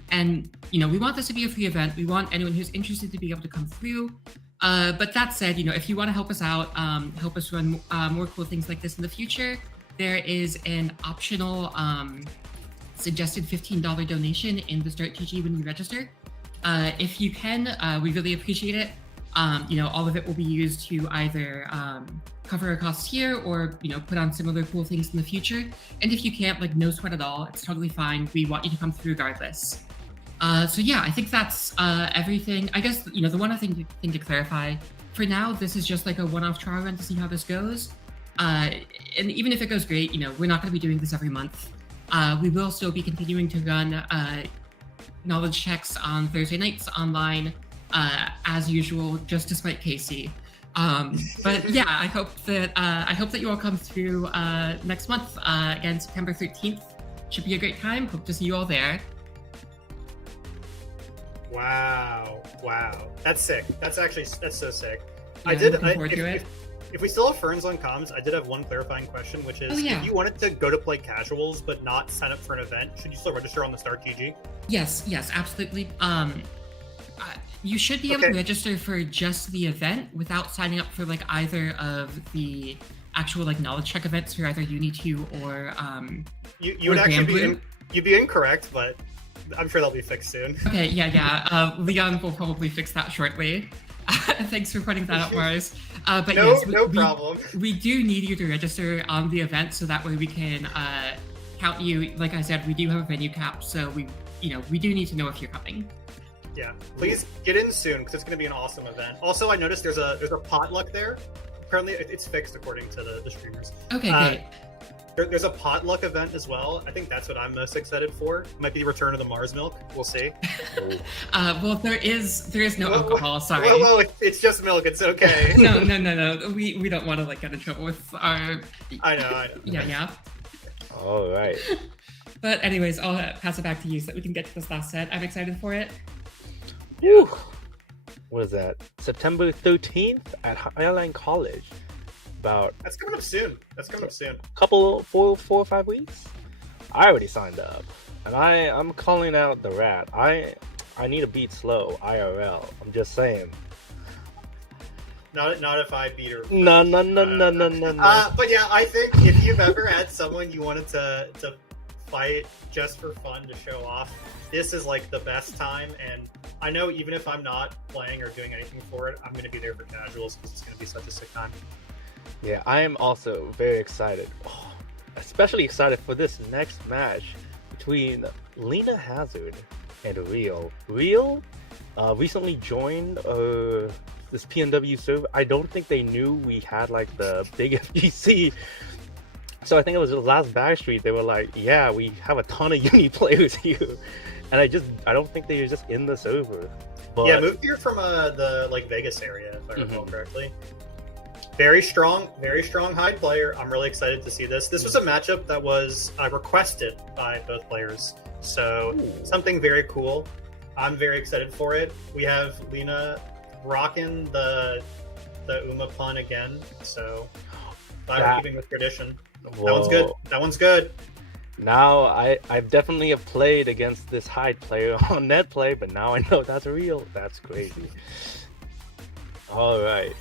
And, you know, we want this to be a free event. We want anyone who's interested to be able to come through. But that said, you know, if you want to help us out, help us run more cool things like this in the future, there is an optional suggested $15 donation in the Start GG when you register. If you can, we really appreciate it. You know, all of it will be used to either cover our costs here or, you know, put on similar cool things in the future. And if you can't, like, no sweat at all. It's totally fine. We want you to come through regardless. So yeah, I think that's everything. I guess, you know, the one other thing to clarify, for now, this is just like a one-off trial run to see how this goes. And even if it goes great, you know, we're not going to be doing this every month. We will still be continuing to run knowledge checks on Thursday nights online, as usual, just to spite Casey. But yeah, I hope that you all come through next month. Again, September 13th should be a great time. Hope to see you all there. Wow, that's sick. That's so sick. Yeah, looking forward to it. If we still have Ferns on comms, I did have one clarifying question, which is if you wanted to go to play casuals but not sign up for an event, should you still register on the Star TG? Yes, absolutely. You should be able to register for just the event without signing up for like either of the actual like knowledge check events for either Uni 2 or you would actually you'd be incorrect, but I'm sure they'll be fixed soon. Okay, yeah. Leon will probably fix that shortly. Thanks for pointing that out, Mars. But no problem. We do need you to register on the event so that way we can count you. Like I said, we do have a venue cap, so we do need to know if you're coming. Yeah, please get in soon because it's going to be an awesome event. Also, I noticed there's a potluck there. Apparently, it's fixed according to the streamers. Okay, great. There's a potluck event as well. I think that's what I'm most excited for. Might be the return of the Mars milk. We'll see. Well, there is no alcohol. Sorry. Whoa, it's just milk. It's okay. No. We don't want to like get in trouble with our. I know. Yeah. All right. But anyways, I'll pass it back to you so that we can get to this last set. I'm excited for it. Woo. What is that? September 13th at Highline College. That's coming up soon. Couple 4 or 5 weeks. I already signed up, and I'm calling out the rat. I need to beat slow IRL. I'm just saying. Not if I beat her. No. But yeah, I think if you've ever had someone you wanted to fight just for fun to show off, this is like the best time. And I know even if I'm not playing or doing anything for it, I'm going to be there for casuals because it's going to be such a sick time. Yeah, I am also very excited. Especially excited for this next match between Lena Hazard and Real. Real recently joined this PNW server. I don't think they knew we had like the big FGC. So I think it was the last backstreet. They were like, yeah, we have a ton of Uni players here. And I don't think they were just in the server. But yeah, moved here from the like Vegas area, if I recall correctly. Very strong Hyde player. I'm really excited to see this. This was a matchup that was requested by both players, so something very cool. I'm very excited for it. We have Lena rocking the Uma pun again, so we're keeping with tradition. Whoa. That one's good. Now I definitely have played against this Hyde player on net play, but now I know that's real. That's crazy. All right.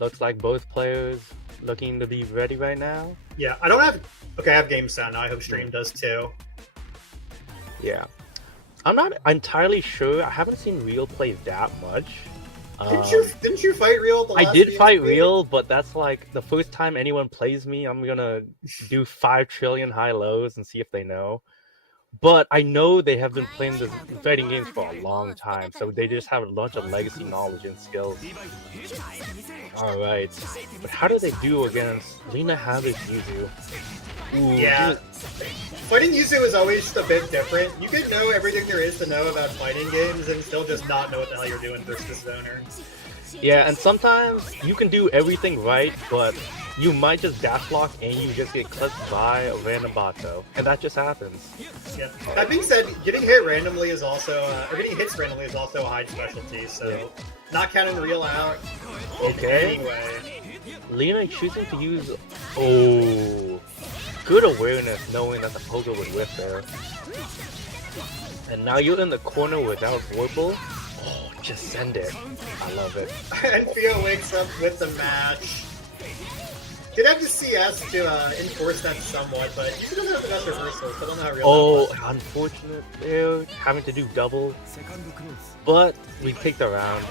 Looks like both players looking to be ready right now. Yeah, I have game sound now. I hope stream does too. Yeah. I'm not entirely sure. I haven't seen Real play that much. Didn't you fight Real? I did fight Real, but that's like the first time anyone plays me. I'm gonna do 5 trillion high lows and see if they know. But I know they have been playing the fighting games for a long time, so they just have a bunch of legacy knowledge and skills. Alright. But how do they do against Lena Hazard's Yuzu? Yeah. Fighting Yuzu is always just a bit different. You can know everything there is to know about fighting games and still just not know what the hell you're doing versus Zoner. Yeah, and sometimes you can do everything right, but you might just dash block and you just get clipped by a random Bato, and that just happens. Yeah. That being said, getting hit randomly is also, or getting hits randomly is also a high specialty, so not counting Real out. Okay. Anyway. Lena choosing to use, good awareness knowing that the poker would whip there. And now you're in the corner without Warble. Just send it. I love it. And Theo wakes up with the match. Did have the CS to enforce that somewhat, but he doesn't have the best reversals, so I don't know how real that was. Unfortunate there, having to do double. But we take the round.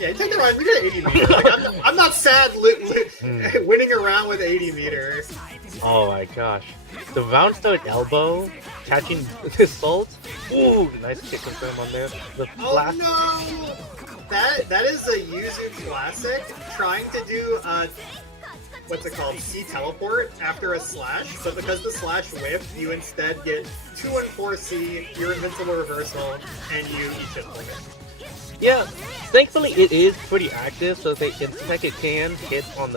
Yeah, you take the round, we get 80 meters. Like, I'm not sad winning a round with 80 meters. Oh my gosh. The round start elbow, catching his salt. Ooh, nice kick confirm on there. The flash. Oh no! That is a Yuzu classic, trying to do what's it called? C teleport after a slash, but because the slash whiffed, you instead get 2 and 4 C, your invincible reversal, and you shit like it. Yeah, thankfully it is pretty active, so they in tech it can hit on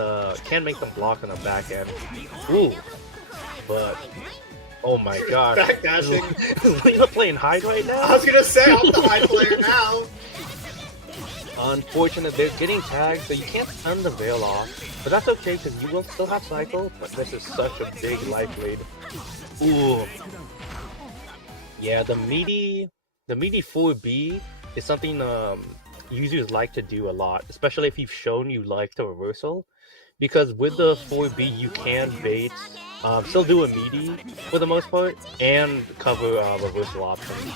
can make them block on the back end. Ooh, but oh my gosh, Backdashing. is Lena playing hide right now? I was gonna say, I'm the high player now. Unfortunate, they're getting tagged, so you can't turn the veil off. But that's okay, because you will still have cycle, but this is such a big life lead. Ooh. Yeah, the meaty 4B is something users like to do a lot, especially if you've shown you like the reversal. Because with the 4B, you can bait, still do a meaty for the most part, and cover reversal options.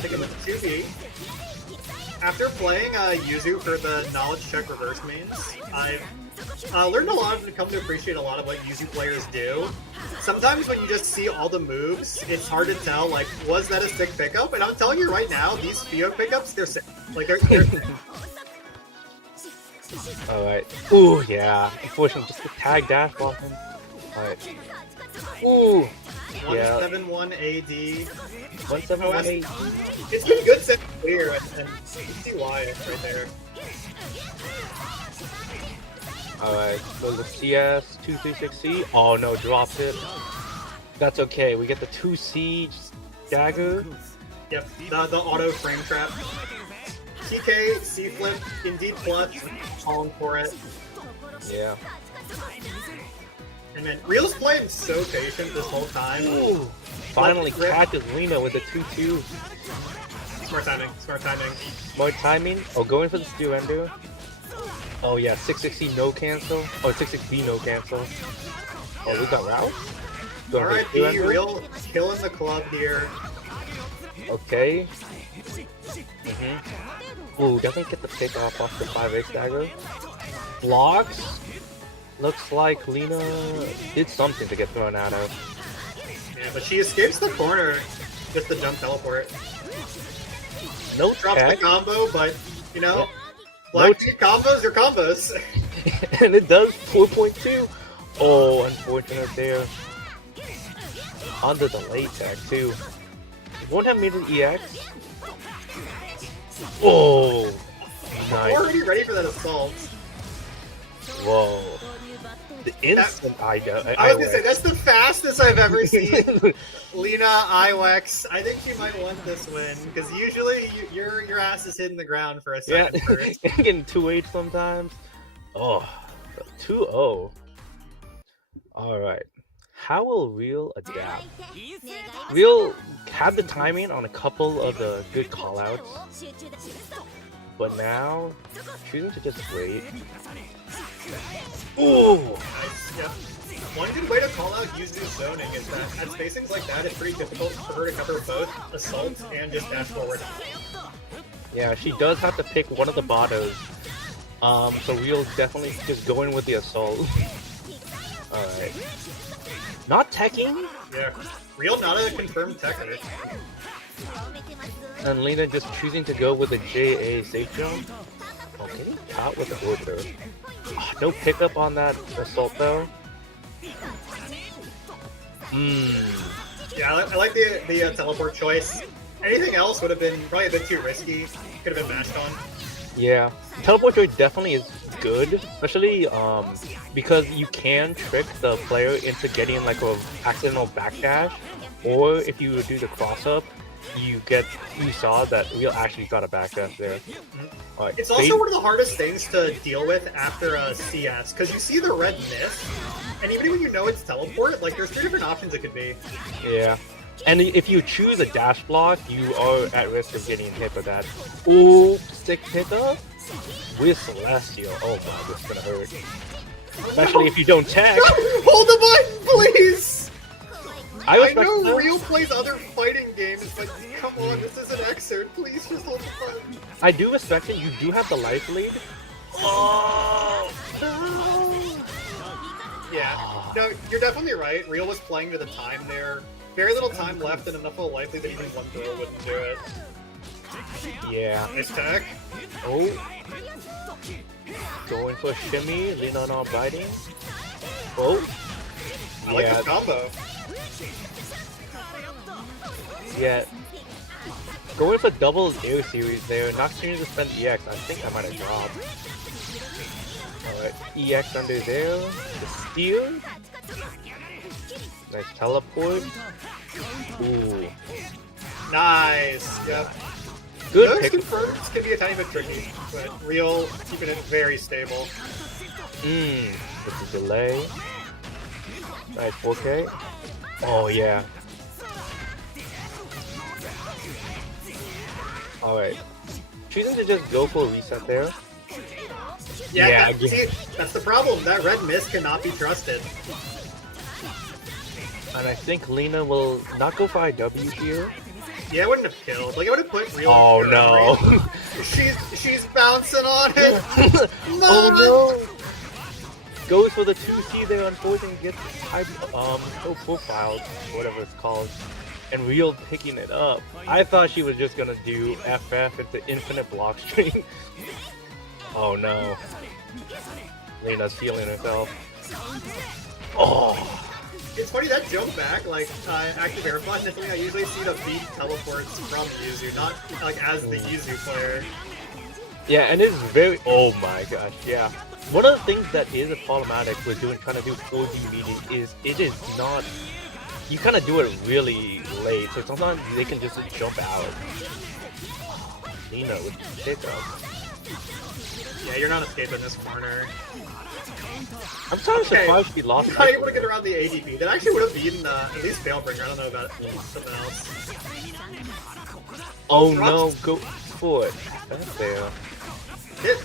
Take him with the 2B. After playing Yuzu for the knowledge check reverse mains, I've learned a lot and come to appreciate a lot of what Yuzu players do. Sometimes when you just see all the moves, it's hard to tell, like, was that a sick pickup? And I'm telling you right now, these Fio pickups, they're sick. Like, they're Alright. Ooh, yeah. Unfortunately, just the tag dash blocking. Alright. Ooh. Yeah. 171 AD. 171 AD. It's been good set clear, and you see why right there. Alright, so the CS 236C. Oh no, dropped it. That's okay. We get the 2C dagger. Yep, the auto frame trap. TK, C flip, indeed plus, calling for it. Yeah. And then Real's playing so patient this whole time. Ooh. Finally catches Lena with the 2-2. Smart timing, smart timing. Smart timing. Oh, going for the steal ender. Oh yeah, 660 no cancel. Oh, 660 no cancel. Oh, we got route. Alright, B, Real killing the club here. Okay. Ooh, doesn't get the pick off the 5X dagger. Blocks. Looks like Lena did something to get thrown out of. Yeah, but she escapes the corner. Just the jump teleport. No Drops tech. the combo, but, you know, Yeah. black team combos are combos. And it does 4.2. Oh, unfortunate there. Onto the late tag too. Won't have made an EX. Oh, nice. We're already ready for that assault. Whoa. The instant I was gonna say, IWEX. that's the fastest I've ever seen Lena IWEX. I think she might want this win, because usually your ass is hitting the ground for a Yeah, second first. getting 2-8 sometimes. Oh, 2-0. Alright. How will Real adapt? Real had the timing on a couple of the good callouts, but now choosing to just wait. Ooh! Nice, yeah. One good way to call out Yuzu's zoning is that at spacings like that, it's pretty difficult for her to cover both assault and just dash forward. Yeah, she does have to pick one of the bottos. So Real's definitely just going with the assault. Alright. Not teching, Yeah. Real not a confirmed techer. and Lena just choosing to go with a JA safe jump. Oh, getting caught with the orbiter. Oh, no pickup on that assault though. Yeah, I like the teleport choice. Anything else would have been probably a bit too risky. Could have been mashed on. Yeah, teleport choice definitely is good, especially because you can trick the player into getting like a accidental backdash, or if you do the cross up, you saw that Real actually got a backdash there. It's also one of the hardest things to deal with after a CS, because you see the red mist, and even when you know it's teleport, like there's 3 different options it could be. Yeah. And if you choose a dash block, you are at risk of getting hit by that. Ooh, stick pickup with Celestial. Oh god, this is gonna hurt. Especially if you don't tech. Hold the button, please! I know that. Real plays other fighting games, but come on, this is an excerpt. Please just hold the button. I do respect it. You do have the life lead. Oh, Yeah, no, you're definitely right. Real was playing to the time there. Very little time left and enough of a likely that even one throw wouldn't do it. yeah. Nice tech. Oh. Going for a shimmy, Lena not biting. Oh. I like this combo. Yeah. Going for double air series there. Not seeing to spend EX. I think I might have dropped. Alright, EX under there. The steal. Nice teleport. Ooh. Nice. Yep. Good Those pick. confirms can be a tiny bit tricky, but real keeping it very stable. With the delay. Nice 4K. Oh yeah. Alright. Choosing to just go for a reset there. Yeah, Yeah, see, that's the problem. That red mist cannot be trusted. And I think Lena will not go for IW here. Yeah, it wouldn't have killed. Like, it would have put real. Oh no. She's bouncing on it. Oh no. Goes for the 2C there, unfortunately gets no profile, whatever it's called. And Real picking it up. I thought she was just gonna do FF into infinite block string. Oh no. Lena's feeling herself. Oh. It's funny that jump back, like, active air button is something I usually see the beat teleports from Yuzu, not like as the Yuzu player. Yeah, and it's very. Oh my gosh, yeah. One of the things that is problematic with trying to do 4D meeting is it is not. You kind of do it really late, so sometimes they can just jump out. Nina with the pickup. Yeah, you're not escaping this corner. I'm kind of surprised she lost. Not able to get around the ADP. That actually would have beaten at least Balebringer. I don't know about something else. Oh no, go for it. That's there.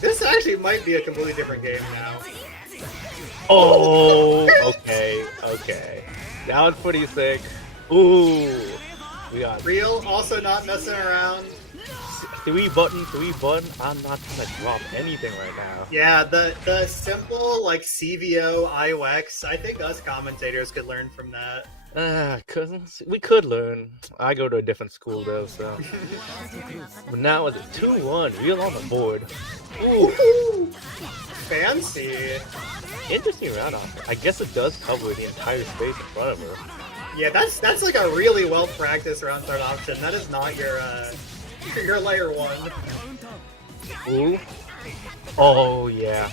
This actually might be a completely different game now. Oh, okay, okay. That was pretty sick. Ooh, we got Real also not messing around. three button. I'm not gonna drop anything right now. Yeah, the simple like CVO IOX. I think us commentators could learn from that. Cause we could learn. I go to a different school though, so. But now it's a 2-1, Real on the board. Ooh, Fancy. interesting round off. I guess it does cover the entire space in front of her. Yeah, that's like a really well practiced round start option. That is not your layer one. Ooh. Oh yeah.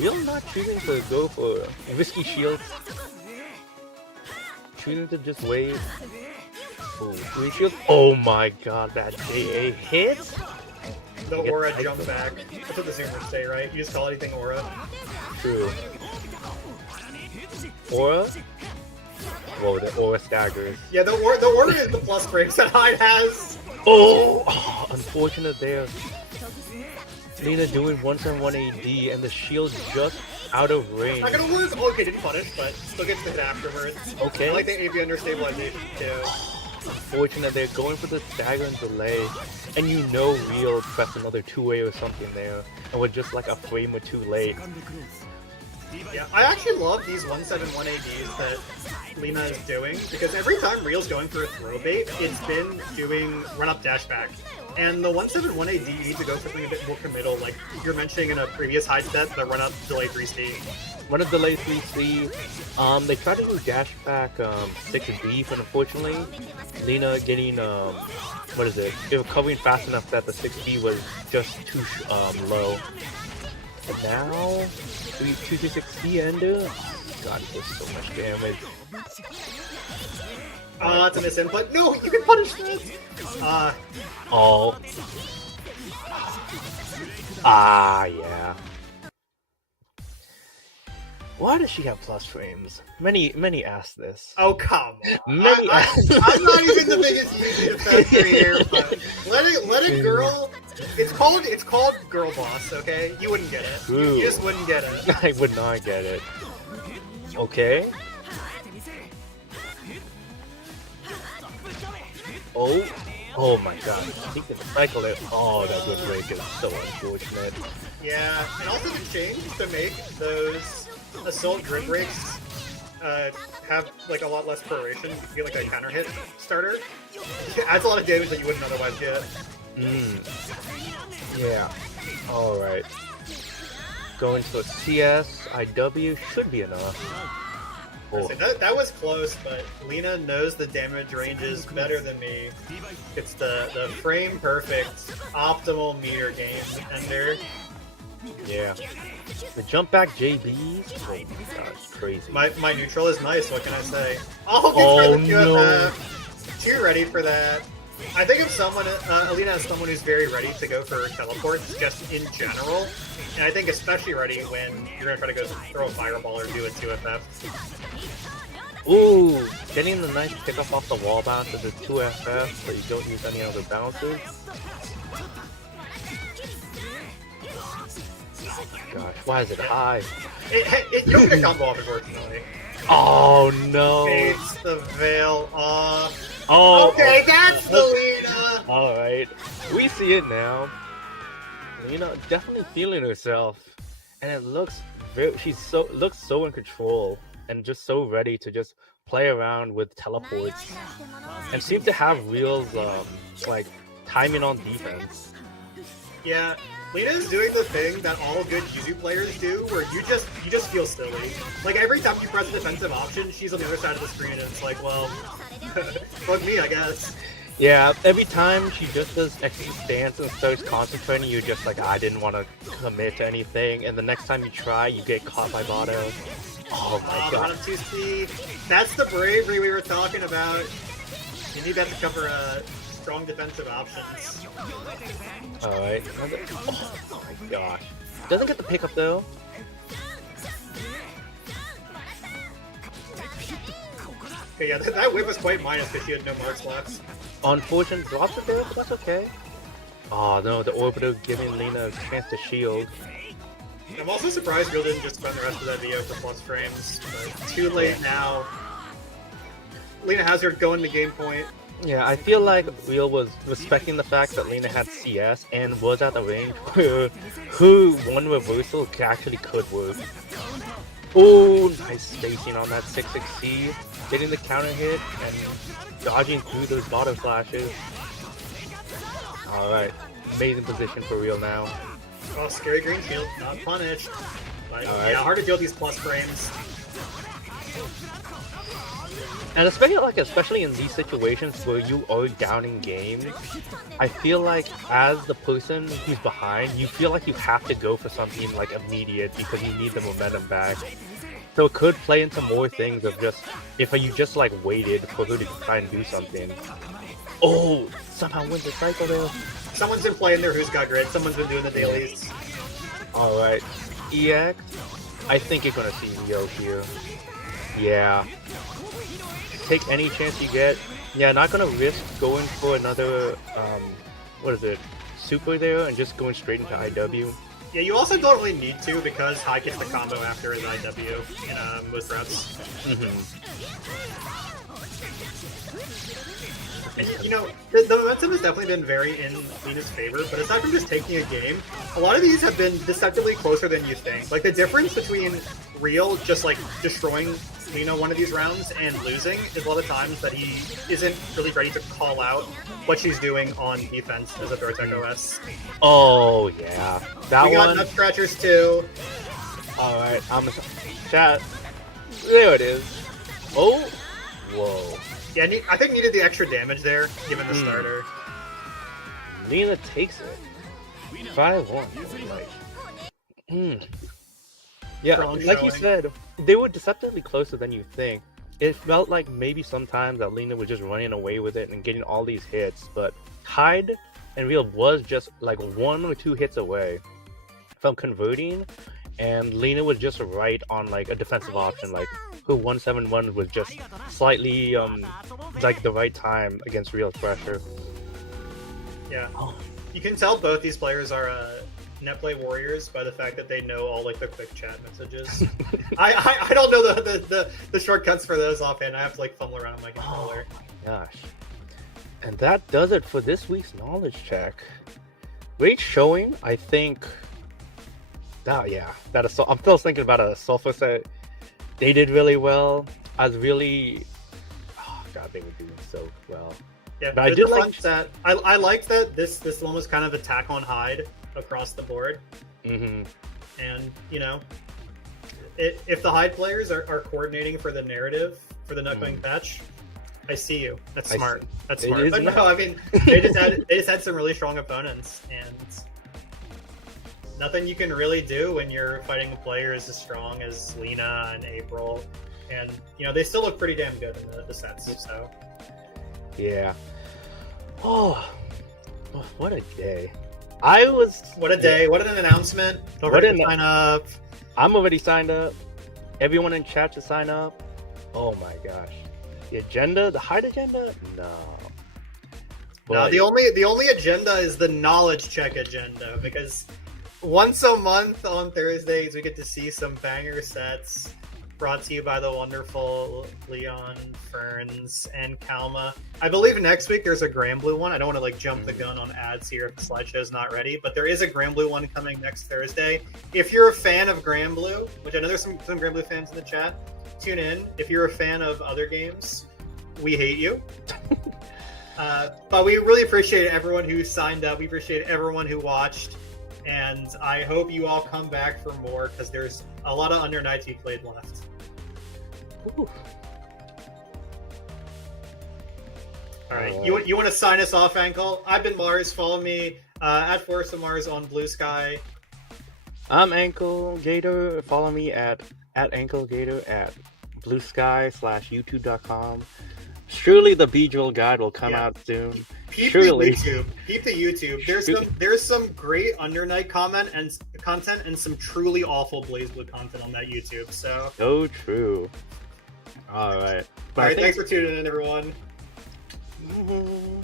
Real not choosing to go for risky shield. Choosing to just wait. Ooh, free shield. Oh my god, that JA hit? The aura jump back. That's what the zoomers say, right? You just call anything aura. True. Aura? Whoa, the aura staggers. Yeah, the aura is the plus breaks that Hyde has. Oh, unfortunate there. Lena doing 171 AD and the shield just out of range. Not gonna work. Oh, okay, didn't punish, but still gets hit afterwards. Okay. I like the AV under stabilization too. Unfortunate they're going for the stagger and delay. And you know Real pressed another 2-way or something there. And we're just like a frame or two late. Yeah, I actually love these 171 ADs that Lena is doing because every time Real's going for a throw bait, it's been doing run up dash back. And the 171 AD you need to go for something a bit more committal, like you're mentioning in a previous high set, the run up delay 3C. Run up delay 3C. They tried to do dash back 6B, but unfortunately, Lena getting what is it? They were recovering fast enough that the 6B was just too low. And now 236C ender. God, it does so much damage. That's a misinput. No, you can punish this! Oh. Yeah. Why does she have plus frames? Many ask this. Oh, come on. Many I'm not even the biggest YouTube defender here, but let a girl... It's called Girl Boss, okay? You wouldn't get it. Ooh. You just wouldn't get it. I would not get it. Okay. Oh my god. I think the cycle there. Oh, that good break is so unfortunate. Yeah, and also the change to make those assault grid breaks have like a lot less proration. You get like a counter hit starter. It adds a lot of damage that you wouldn't otherwise get. Yeah. Alright. Going to a CS, IW should be enough. Oh. That was close, but Lena knows the damage ranges better than me. It's the frame perfect, optimal meter game defender. Yeah. The jump back JBs? Oh my god, it's crazy. My neutral is nice, what can I say? Oh, Oh, good no. Too ready for that. I think if someone, Alina is someone who's very ready to go for teleports, just in general. And I think especially ready when you're going to try to go throw a fireball or do a 2FF. Ooh, getting the nice pickup off the wall bounce is a 2FF, so you don't use any other bounces. Gosh, why is it high? You'll pick combo off, unfortunately. Oh no! Takes the veil off. Oh, Okay, that's the Lena! Alright, we see it now. Lena definitely feeling herself, and it looks looks so in control and just so ready to just play around with teleports, and seems to have real like timing on defense. Yeah, Lena is doing the thing that all good Yuzu players do, where you just feel silly. Like every time you press a defensive option, she's on the other side of the screen, and it's like, well, fuck me, I guess. Yeah, every time she just does extra stance and starts concentrating, you're just like, I didn't want to commit to anything, and the next time you try, you get caught by Botto. Oh my god. Bottom 2C. That's the bravery we were talking about. You need that to cover strong defensive options. Alright. Oh my gosh. Doesn't get the pickup though. Okay, yeah, that whip was quite minus because she had no marks left. Unfortunate drops it there, but that's okay. Oh no, the orbiter giving Lena a chance to shield. I'm also surprised Real didn't just spend the rest of that video for plus frames, but too late now. Lena Hazard going to game point. Yeah, I feel like Real was respecting the fact that Lena had CS and was at the range where her one reversal actually could work. Oh, nice spacing on that 6-6C, getting the counter hit and dodging through those bottom flashes. Alright, amazing position for Real now. Oh, scary green shield, not punished. But Alright. yeah, hard to deal with these plus frames. And especially in these situations where you are down in game, I feel like as the person who's behind, you feel like you have to go for something like immediate because you need the momentum back. So it could play into more things of just, if you just like waited for her to try and do something. Oh, somehow wins the cycle though. Someone's been playing their Who's Got Grid, someone's been doing the dailies. Alright, EX, I think you're gonna see Rio here. Yeah. Take any chance you get. Yeah, not gonna risk going for another, what is it, super there and just going straight into IW. Yeah, you also don't really need to because High gets the combo after his IW in most reps. And you know, the momentum has definitely been very in Lena's favor, but aside from just taking a game, a lot of these have been deceptively closer than you think. Like, the difference between Real just, like, destroying Lena one of these rounds and losing is a lot of times that he isn't really ready to call out what she's doing on defense as a Vertec OS. Oh, yeah. That We got one. Nut Scratchers too. Alright, I'm chat. There it is. Oh, whoa. Yeah, I think needed the extra damage there, given the starter. Lena takes it. 5-1. Like, Yeah, Strong like you showing. said, they were deceptively closer than you think. It felt like maybe sometimes that Lena was just running away with it and getting all these hits, but Hyde and Real was just like 1 or 2 hits away from converting, and Lena was just right on like a defensive option. Like her 171 was just slightly like the right time against Real's pressure. Yeah. You can tell both these players are netplay warriors by the fact that they know all like the quick chat messages. I don't know the shortcuts for those offhand. I have to like fumble around on my controller. Gosh. And that does it for this week's knowledge check. Great showing, I think. I'm still thinking about a sulfur set. They did really well. I was really, they were doing so well. Yeah, But I did fun like stat. I liked that this one was kind of attack on Hyde across the board, Mm-hmm. and you know, if the Hyde players are coordinating for the narrative for the upcoming patch, I see you. That's I smart. see. That's It smart. is But no, smart. I mean, they just had some really strong opponents, and nothing you can really do when you're fighting a player as strong as Lena and April, and they still look pretty damn good in the sets. So Yeah. Oh, what a day! I was. what a day! What an announcement! Don't What forget to an- sign up. I'm already signed up. Everyone in chat to sign up. Oh my gosh. The agenda, the Hyde agenda? No. No, But- the only agenda is the knowledge check agenda, because once a month on Thursdays we get to see some banger sets brought to you by the wonderful Leon, Ferns, and Kalma. I believe next week there's a Granblue one. I don't want to jump the gun on ads here if the slideshow's not ready, but there is a Granblue one coming next Thursday. If you're a fan of Granblue, which I know there's some Granblue fans in the chat, tune in. If you're a fan of other games, we hate you. But we really appreciate everyone who signed up. We appreciate everyone who watched. And I hope you all come back for more, because there's a lot of Under Nights we played left. Whew. All right, Alright. you want to sign us off, Ankle? I've been Mars. Follow me at Forest of Mars on Blue Sky. I'm Ankle Gator. Follow me at Ankle Gator at bluesky/youtube.com. Surely the B-Drill guide will come Yeah. out soon. Peep Surely. the YouTube. Peep the YouTube. There's some great Under Night content and some truly awful BlazBlue content on that YouTube. So So true. Alright. all right, thanks for tuning in, everyone. Mhm.